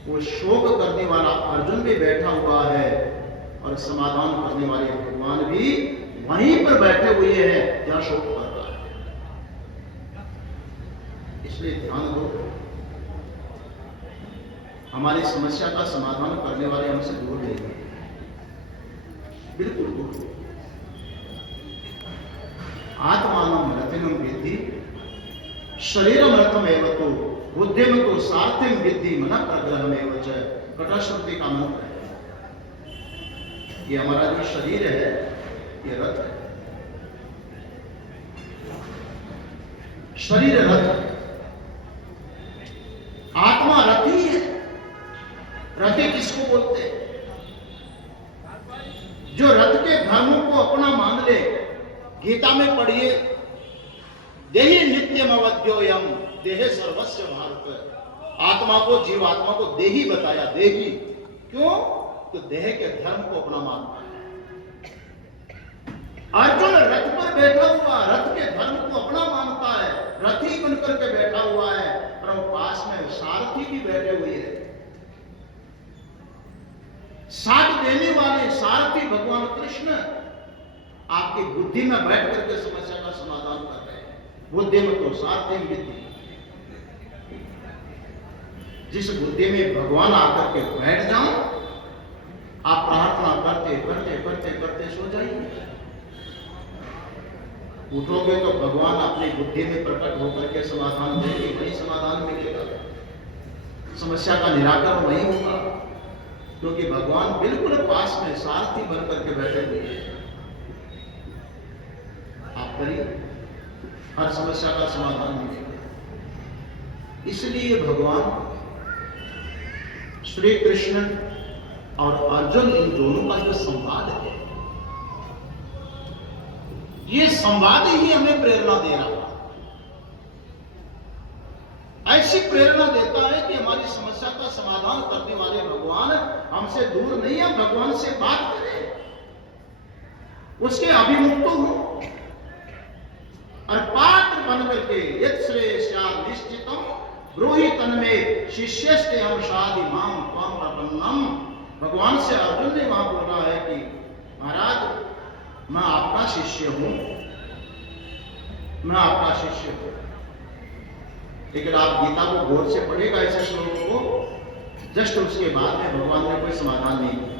वो शोक करने वाला अर्जुन भी बैठा हुआ है और समाधान करने वाले भगवान भी वहीं पर बैठे हुए हैं जहां शोक कर रहा है। इसलिए ध्यान दो, हमारी समस्या का समाधान करने वाले हमसे दूर नहीं है, बिल्कुल दूर। आत्मानम रथिनम विद्धि शरीरम रथमेव तो बुद्धिम तो सार्थिम विद्धि मन प्रग्रहमेव च, कटाश्रुति का मंत्र है। ये हमारा जो शरीर है ये रथ है, शरीर रथ है, आत्मा रथी है। रथी किसको बोलते हैं? जो रथ के धर्मों को अपना मान ले। गीता में पढ़िए, देहि नित्यम अवध्योयम देहे सर्वस्व भारत। आत्मा को, जीवात्मा को देही बताया, देही। क्यों? तो देह के धर्म को अपना मानता है। अर्जुन रथ पर बैठा हुआ रथ के धर्म को अपना मानता है, रथी बनकर के बैठा हुआ है, पर पास में सारथी भी बैठे हुए हैं। साथ देने वाले सारथी भगवान कृष्ण आपकी बुद्धि में बैठ करके समस्या का समाधान कर रहे हैं। बुद्धि में तो सारथी विद्धि, जिस बुद्धि में भगवान आकर के बैठ जाओ, आप प्रार्थना करते करते करते करते सो जाइए। उठोगे तो भगवान अपनी बुद्धि में प्रकट होकर के समाधान देंगे, वही समाधान मिलेगा, समस्या का निराकरण वही होगा, क्योंकि भगवान बिल्कुल पास में सारथी बनकर के बैठे हुए हैं। आप करिए, हर समस्या का समाधान मिलेगा। इसलिए भगवान श्री कृष्ण और अर्जुन, इन दोनों का जो संवाद है, ये संवाद ही हमें प्रेरणा दे रहा है। ऐसी प्रेरणा देता है कि हमारी समस्या का समाधान करने वाले भगवान हमसे दूर नहीं है, भगवान से बात करें, उसके अभिमुख हो और पात्र बन करके यत् श्रेष्ठा निश्चितम ब्रूहि तन्मे शिष्यस्ते हम शादी माम त्वं प्रपन्नम। भगवान से अर्जुन ने वहां बोला है कि महाराज, मैं आपका शिष्य हूं, मैं आपका शिष्य हूं। लेकिन आप गीता को गौर से पढ़ेगा ऐसे श्लोक को, जस्ट उसके बाद में भगवान ने कोई समाधान नहीं किया।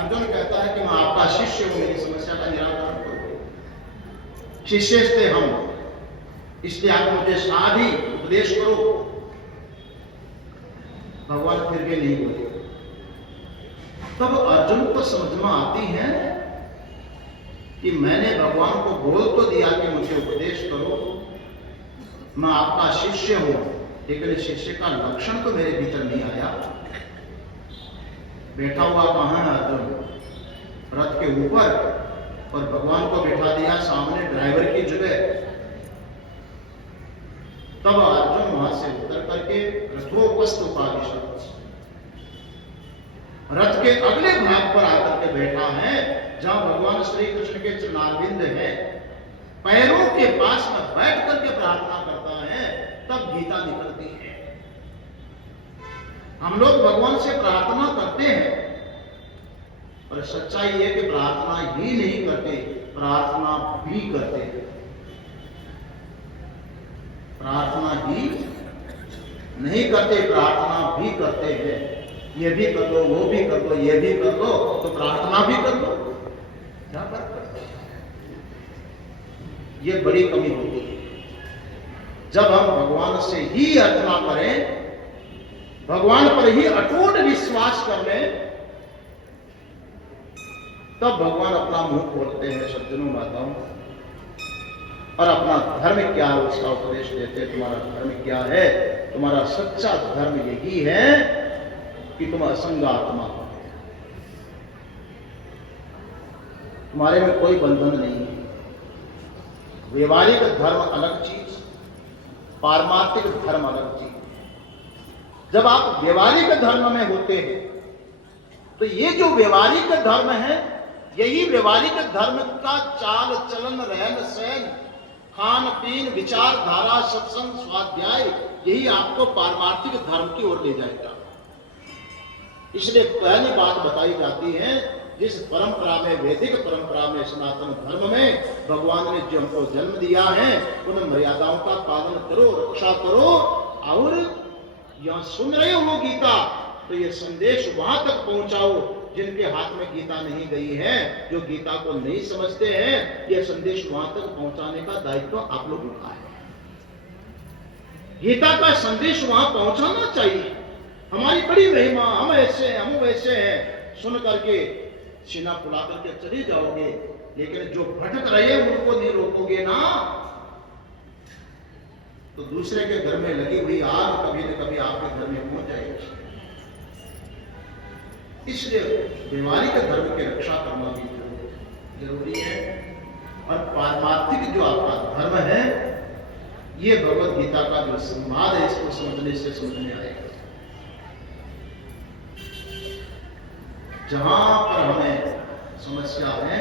अर्जुन कहता है कि मैं आपका शिष्य हूं, मेरी समस्या का निराकरण करो। शिष्य थे हम, इसलिए आप मुझे साधी उपदेश करो। भगवान फिर भी नहीं बोले। तब अर्जुन को समझ में आती है कि मैंने भगवान को बोल तो दिया कि मुझे उपदेश करो, मैं आपका शिष्य हूं, लेकिन शिष्य का लक्षण तो मेरे भीतर नहीं आया। बैठा हुआ कहां है अर्जुन? रथ के ऊपर, और भगवान को बैठा दिया सामने ड्राइवर की जगह। तब अर्जुन वहां से उतर करके रथोपस्थ उपादिशत्, रथ के अगले भाग पर आकर के बैठा है, जहां भगवान श्री कृष्ण के चरणारविंद है, पैरों के पास में बैठ करके प्रार्थना करता है। तब गीता निकलती है। हम लोग भगवान से प्रार्थना करते हैं, और सच्चाई है कि प्रार्थना ही नहीं करते, प्रार्थना भी करते हैं। प्रार्थना ही नहीं करते, प्रार्थना भी करते हैं, ये भी कर लो, वो भी कर लो, ये भी कर लो, तो प्रार्थना भी कर लो, क्या फर्क पड़ता है? ये बड़ी कमी होती है। जब हम भगवान से ही अर्चना करें, भगवान पर ही अटूट विश्वास कर लें, तब भगवान अपना मुंह खोलते हैं सज्जनों माताओं, और अपना धर्म क्या है उसका उपदेश देते हैं। तुम्हारा धर्म क्या है? तुम्हारा सच्चा धर्म यही है कि तुम असंग आत्मा हो, तुम्हारे में कोई बंधन नहीं है। व्यवहारिक धर्म अलग चीज, पारमार्थिक धर्म अलग चीज। जब आप व्यवहारिक धर्म में होते हैं तो ये जो व्यवहारिक धर्म है, यही व्यवहारिक धर्म का चाल चलन, रहन सहन, खान पीन, विचारधारा, सत्संग, स्वाध्याय, यही आपको पारमार्थिक धर्म की ओर ले जाएगा। इसलिए पहली बात बताई जाती है, जिस परंपरा में, वैदिक परंपरा में, सनातन धर्म में भगवान ने जो हमको जन्म दिया है, उन मर्यादाओं का पालन करो, रक्षा करो। और यहां सुन रहे हो गीता, तो ये संदेश वहां तक पहुंचाओ जिनके हाथ में गीता नहीं गई है, जो गीता को नहीं समझते हैं। यह संदेश वहां तक पहुंचाने का दायित्व आप लोगों का है। गीता का संदेश वहां पहुंचाना चाहिए। हमारी बड़ी महिमा, हम ऐसे हैं, हम वैसे हैं, सुन करके सीना फुला करके चले जाओगे, लेकिन जो भटक रहे हैं उनको नहीं रोकोगे ना, तो दूसरे के घर में लगी हुई आग कभी न कभी आपके घर में पहुंच जाएगी। इसलिए व्यवहारिक धर्म की रक्षा करना भी जरूरी है। और पारमार्थिक जो आपका धर्म है, ये भगवत गीता का जो संवाद है, इसको समझने से समझ में आएगा। जहां पर हमें समस्या है,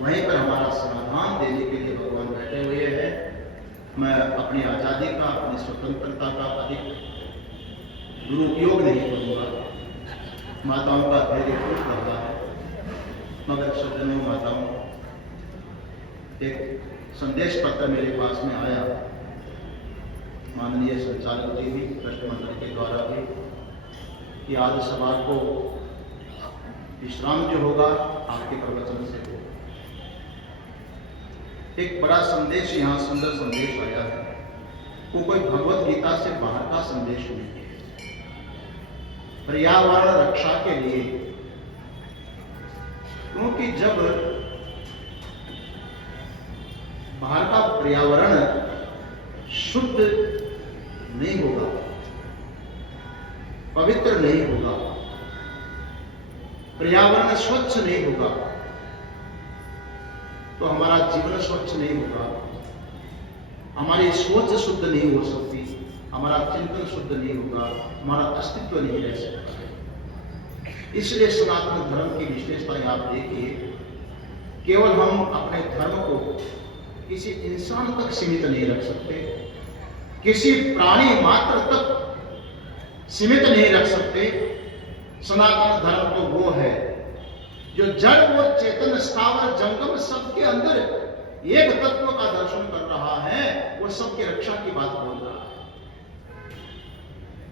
वहीं पर हमारा समाधान देने के लिए भगवान बैठे हुए हैं। मैं अपनी आजादी का, अपनी स्वतंत्रता का अधिक दुरुपयोग नहीं करूंगा। माताओं का धैर्य टूट रहा है, मगर सज्जनों माताओं, एक संदेश पत्र मेरे पास में आया, माननीय संचालक जी भी, राष्ट्रमंडल के द्वारा भी, कि आज सभा को विश्राम जो होगा आपके प्रवचन से हो। एक बड़ा संदेश, यहाँ सुंदर संदेश आया है, वो कोई भगवत गीता से बाहर का संदेश नहीं है। पर्यावरण रक्षा के लिए, क्योंकि जब बाहर का पर्यावरण शुद्ध नहीं होगा, पवित्र नहीं होगा, पर्यावरण स्वच्छ नहीं होगा, तो हमारा जीवन स्वच्छ नहीं होगा, हमारी सोच शुद्ध नहीं हो सकती, हमारा चिंतन शुद्ध नहीं होगा, हमारा अस्तित्व नहीं रह सकता। इसलिए सनातन धर्म की विशेषताएं आप देखिए, केवल हम अपने धर्म को किसी इंसान तक सीमित नहीं रख सकते, किसी प्राणी मात्र तक सीमित नहीं रख सकते। सनातन धर्म तो वो है जो जड़ वो चेतन, स्थावर, जंगम सबके अंदर एक तत्व का दर्शन कर रहा है, वो सबकी रक्षा की बात बोल रहा है।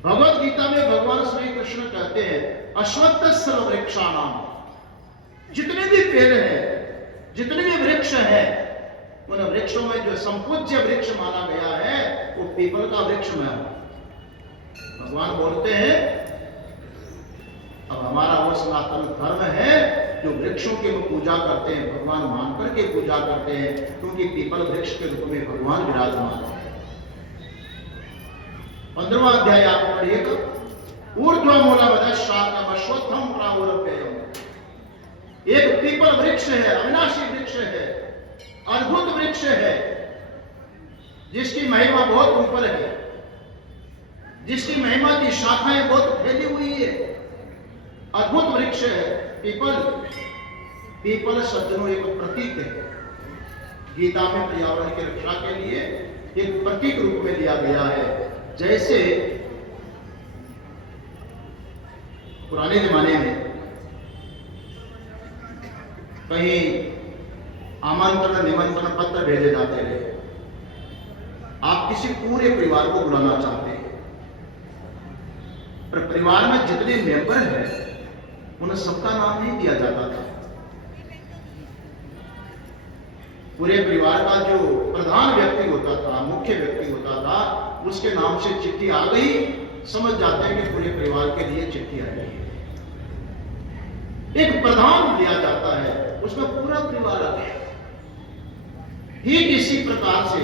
भगवत गीता में भगवान श्री कृष्ण कहते हैं, अश्वत्थ सर्ववृक्षाणाम, जितने भी पेड़ हैं, जितने भी वृक्ष हैं, उन वृक्षों में जो संपूज्य वृक्ष माना गया है, वो पीपल का वृक्ष मैं हूं। भगवान बोलते हैं, अब हमारा वो सनातन धर्म है जो वृक्षों की पूजा करते हैं, भगवान मान करके पूजा करते हैं, क्योंकि पीपल वृक्ष के रूप में भगवान विराजमान है। 15वां अध्याय आप पढ़िएगा, ऊर्ध्वमूलमधः शाखम् अश्वत्थम् प्राहुरव्ययम्। एक पीपल वृक्ष है, अविनाशी वृक्ष है, अद्भुत वृक्ष है, जिसकी महिमा बहुत ऊपर है, जिसकी महिमा की शाखाएं बहुत फैली हुई है, अद्भुत वृक्ष है पीपल। पीपल सज्जनों एक प्रतीक है, गीता में पर्यावरण की रक्षा के लिए एक प्रतीक रूप में लिया गया है। जैसे पुराने जमाने में कहीं आमंत्रण निमंत्रण पत्र भेजे जाते रहे, आप किसी पूरे परिवार को बुलाना चाहते हैं, पर परिवार में जितने मेंबर हैं उन सबका नाम नहीं दिया जाता था। पूरे परिवार का जो प्रधान व्यक्ति होता था, मुख्य व्यक्ति होता था, उसके नाम से चिट्ठी आ गई, समझ जाते हैं कि पूरे परिवार के लिए चिट्ठी आ गई। एक प्रधान लिया जाता है, उसमें पूरा परिवार आ गया। ठीक इसी प्रकार से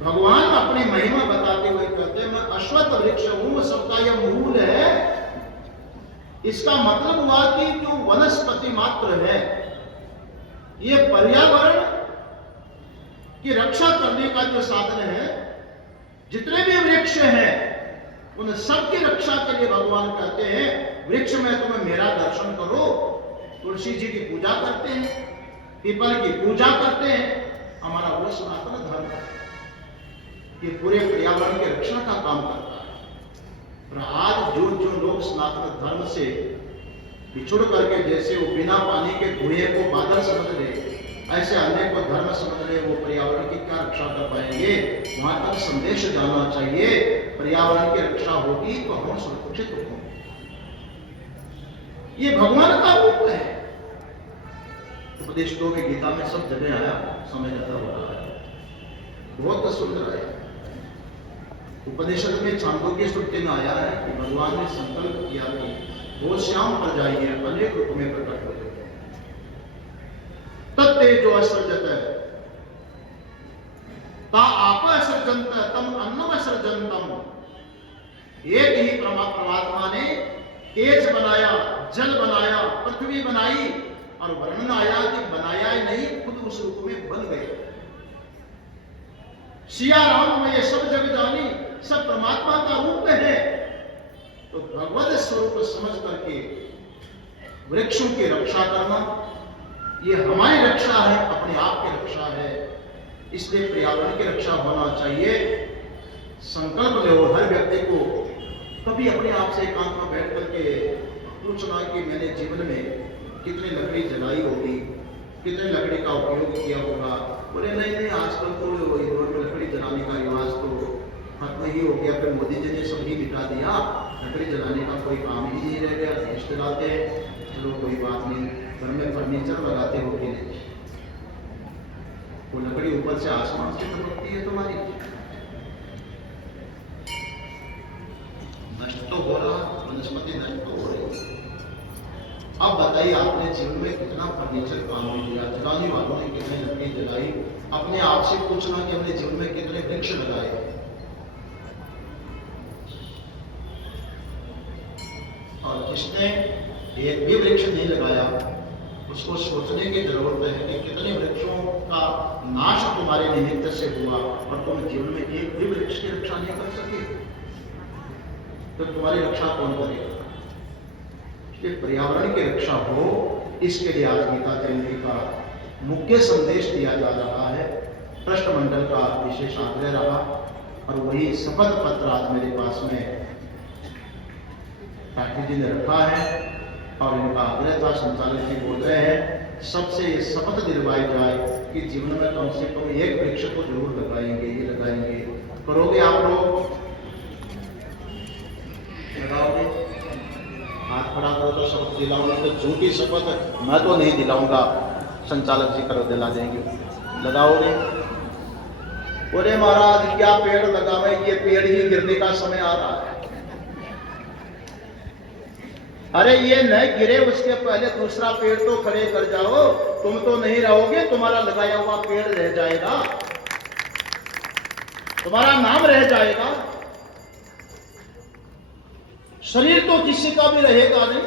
भगवान अपनी महिमा बताते हुए कहते हैं, मैं अश्वत्थ वृक्ष हूं, सबका यह मूल है। इसका मतलब हुआ कि जो वनस्पति मात्र है, ये पर्यावरण की रक्षा करने का जो साधन है। जितने भी वृक्ष हैं उन सब की रक्षा के लिए भगवान कहते हैं, वृक्ष में तुम्हें मेरा दर्शन करो। तुलसी जी की पूजा करते हैं, पीपल की पूजा करते हैं। हमारा वो सनातन धर्म है, ये पूरे पर्यावरण की रक्षा का काम करता है। और आज जो जो लोग सनातन धर्म से बिछुड़ करके, जैसे वो बिना पानी के कुएं को बादल समझ रहे, ऐसे अन्य को धर्म समझ रहे, वो पर्यावरण की क्या रक्षा कर पाएंगे। वहां तक संदेश जाना चाहिए, पर्यावरण की रक्षा होगी तो हम सुरक्षित होंगे। ये भगवान का रूप है। उपदेश तो गीता में सब जगह आया, समय ज्यादा हो रहा है, बहुत सुंदर है। उपनिषद में छांदोग्य श्रुति में आया है कि भगवान ने संकल्प किया कि वो श्याम पर जाइए, अनेक रूप में प्रकट हो जाए। तत्तेजो असृजत ता आप असृजंत तम अन्नम असृजंतम। एक ही परमात्मा ने तेज बनाया, जल बनाया, पृथ्वी बनाई, और वर्णन आया कि बनाया ही नहीं, खुद उस रूप में बन गए। सिया राम में ये सब जग जानी, सब परमात्मा का रूप है। तो भगवत स्वरूप समझ करके वृक्षों की रक्षा करना, ये हमारी रक्षा है, अपने आप की रक्षा है। इसलिए पर्यावरण की रक्षा होना चाहिए। संकल्प ले हर व्यक्ति को कभी अपने आप से एकांत में बैठ करके पूछना कि मैंने जीवन में कितनी लकड़ी जलाई होगी, कितने लकड़ी का उपयोग किया होगा। बोले नहीं, आजकल तो लकड़ी जलाने का रिवाज तो खत्म ही हो गया, फिर मोदी जी ने सब ही मिटा दिया, लकड़ी जलाने का कोई काम ही नहीं रह गया, देश जलाते हैं। चलो कोई बात नहीं, घर में फर्नीचर लगाते हो कि नहीं, वो लकड़ी ऊपर से आसमान से टपकती है तुम्हारी, नष्ट तो हो रहा, वनस्पति नष्ट तो हो रही। अब बताइए, आपने जीवन में कितना फर्नीचर काम किया, जलाने वालों ने कितनी लकड़ी जलाई। अपने आप से पूछना कि हमने जीवन में कितने वृक्ष लगाए। और जिसने एक भी वृक्ष नहीं लगाया, उसको सोचने की जरूरत है कि कितने वृक्षों का नाश तुम्हारे निमित्त से हुआ और तुम जीवन में एक भी वृक्ष की रक्षा नहीं कर सके, तो तुम्हारी रक्षा कौन करेगा। इसलिए पर्यावरण की रक्षा हो, इसके लिए आज गीता जयंती का मुख्य संदेश दिया जा रहा है। प्रश्नमंडल का विशेष आग्रह रहा, और वही शपथ पत्र आज मेरे पास में ठाकुर जी ने रखा है। और इनका आग्रह था, संचालक जी बोल रहे हैं, सबसे ये शपथ दिलवाई जाए कि जीवन में कम से कम एक वृक्ष को जरूर लगाएंगे, ये लगाएंगे। करोगे आप लोग? लगाओगे? हाथ खड़ा करो तो शपथ दिलाऊंगा। तो झूठी शपथ मैं तो नहीं दिलाऊंगा, संचालक जी करो दिला देंगे। लगाओगे? बोले महाराज क्या पेड़ लगावे, ये पेड़ ही गिरने का समय आ रहा है। अरे ये न गिरे उसके पहले दूसरा पेड़ तो खड़े कर जाओ। तुम तो नहीं रहोगे, तुम्हारा लगाया हुआ पेड़ रह जाएगा, तुम्हारा नाम रह जाएगा। शरीर तो किसी का भी रहेगा नहीं।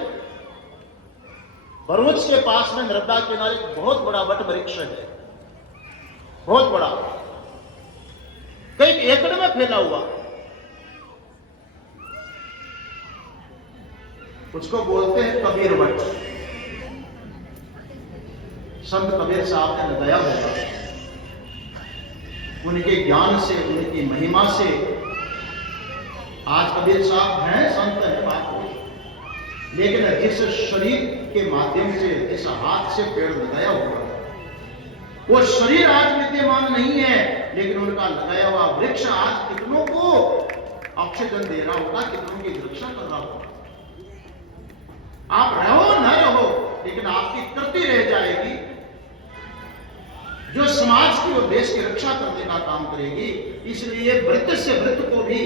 भरूच के पास में नर्मदा किनारे बहुत बड़ा वट वृक्ष है, बहुत बड़ा, कई एकड़ में फैला हुआ। उसको बोलते हैं कबीर वट। संत कबीर साहब ने लगाया होगा। उनके ज्ञान से, उनकी महिमा से आज कबीर साहब हैं, संत हैं, बात कोई। लेकिन जिस शरीर के माध्यम से, जिस हाथ से पेड़ लगाया हुआ, वो शरीर आज विद्यमान नहीं है, लेकिन उनका लगाया हुआ वृक्ष आज कितनों को ऑक्सीजन दे रहा होगा, कितनों की रक्षा कर रहा होगा। आप रहो न रहो, लेकिन आपकी कृति रह जाएगी जो समाज की और देश की रक्षा करने का काम करेगी। इसलिए वृत्त से वृत्त को भी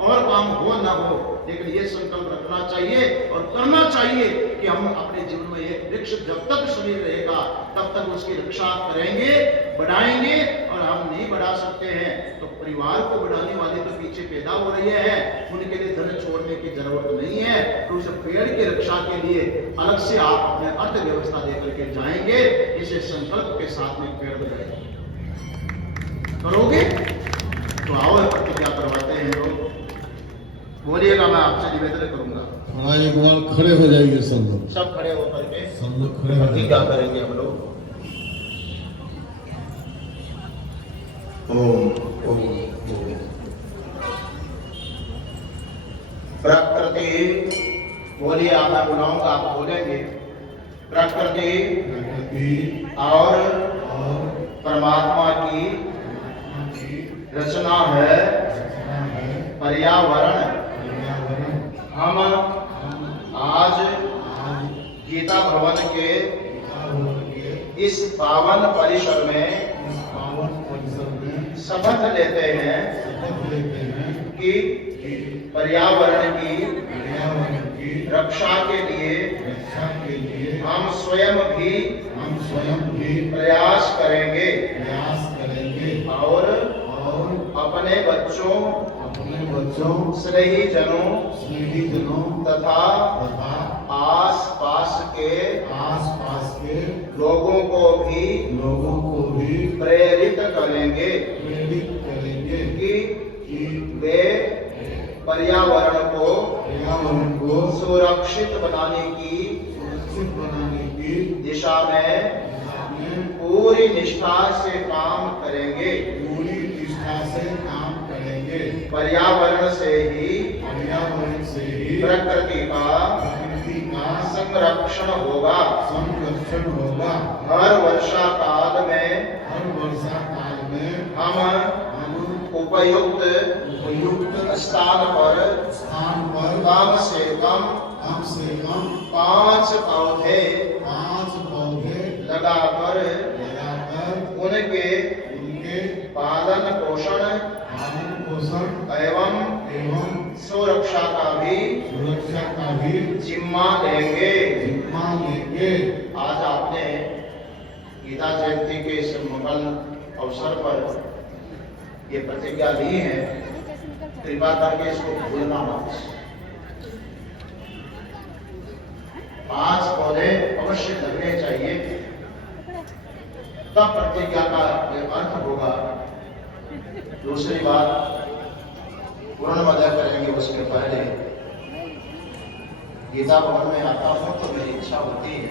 और काम हो न हो, लेकिन ये संकल्प रखना चाहिए और करना चाहिए कि हम अपने जीवन में एक वृक्ष जब तक शरीर रहेगा तब तक उसकी रक्षा करेंगे, बढ़ाएंगे। और हम नहीं बढ़ा सकते हैं तो परिवार को बढ़ाने वाले तो पीछे पैदा हो रहे हैं, उनके लिए धन छोड़ने की जरूरत नहीं है। तो उस पेड़ की रक्षा के लिए अलग से आप अपने अर्थव्यवस्था देकर के जाएंगे। इसे संकल्प के साथ में पेड़ बढ़ाएंगे, करोगे तो आओ प्रतिज्ञा करवाते हैं लोग। बोलिएगा, मैं आपसे निवेदन करूंगा। हाँ, एक बार खड़े हो जाइए सब लोग, सब खड़े होकर के सब लोग खड़े हो प्रतिज्ञा करेंगे हम लोग। प्रकृति, बोलिए, आप मैं बुलाऊंगा, आप बोलेंगे। प्रकृति और परमात्मा की रचना है पर्यावरण। हम आज गीता भवन के इस पावन परिसर में शपथ लेते हैं कि पर्यावरण की रक्षा के लिए हम स्वयं भी प्रयास करेंगे और अपने बच्चों स्नेहीजनों तथा आस पास के लोगों को भी प्रेरित करेंगे कि वे पर्यावरण को सुरक्षित बनाने की दिशा में पूरी निष्ठा से काम करेंगे। पर्यावरण से ही प्रकृति का संरक्षण होगा। हर वर्षा काल में हम उपयुक्त स्थान पर कम से कम 5 पौधे लगाकर उनके पालन पोषण एवं सुरक्षा का भी जिम्मा लेंगे। आज आपने गीता जयंती के इस मंगल अवसर पर ये प्रतिज्ञा ली है, कृपा करके इसको भूलना मत। 5 पौधे अवश्य लगने चाहिए, तब प्रतिज्ञा का अर्थ होगा। दूसरी बात पूर्णमदय करेंगे, उसके पहले गीता भवन में आता हूं तो मेरी इच्छा होती है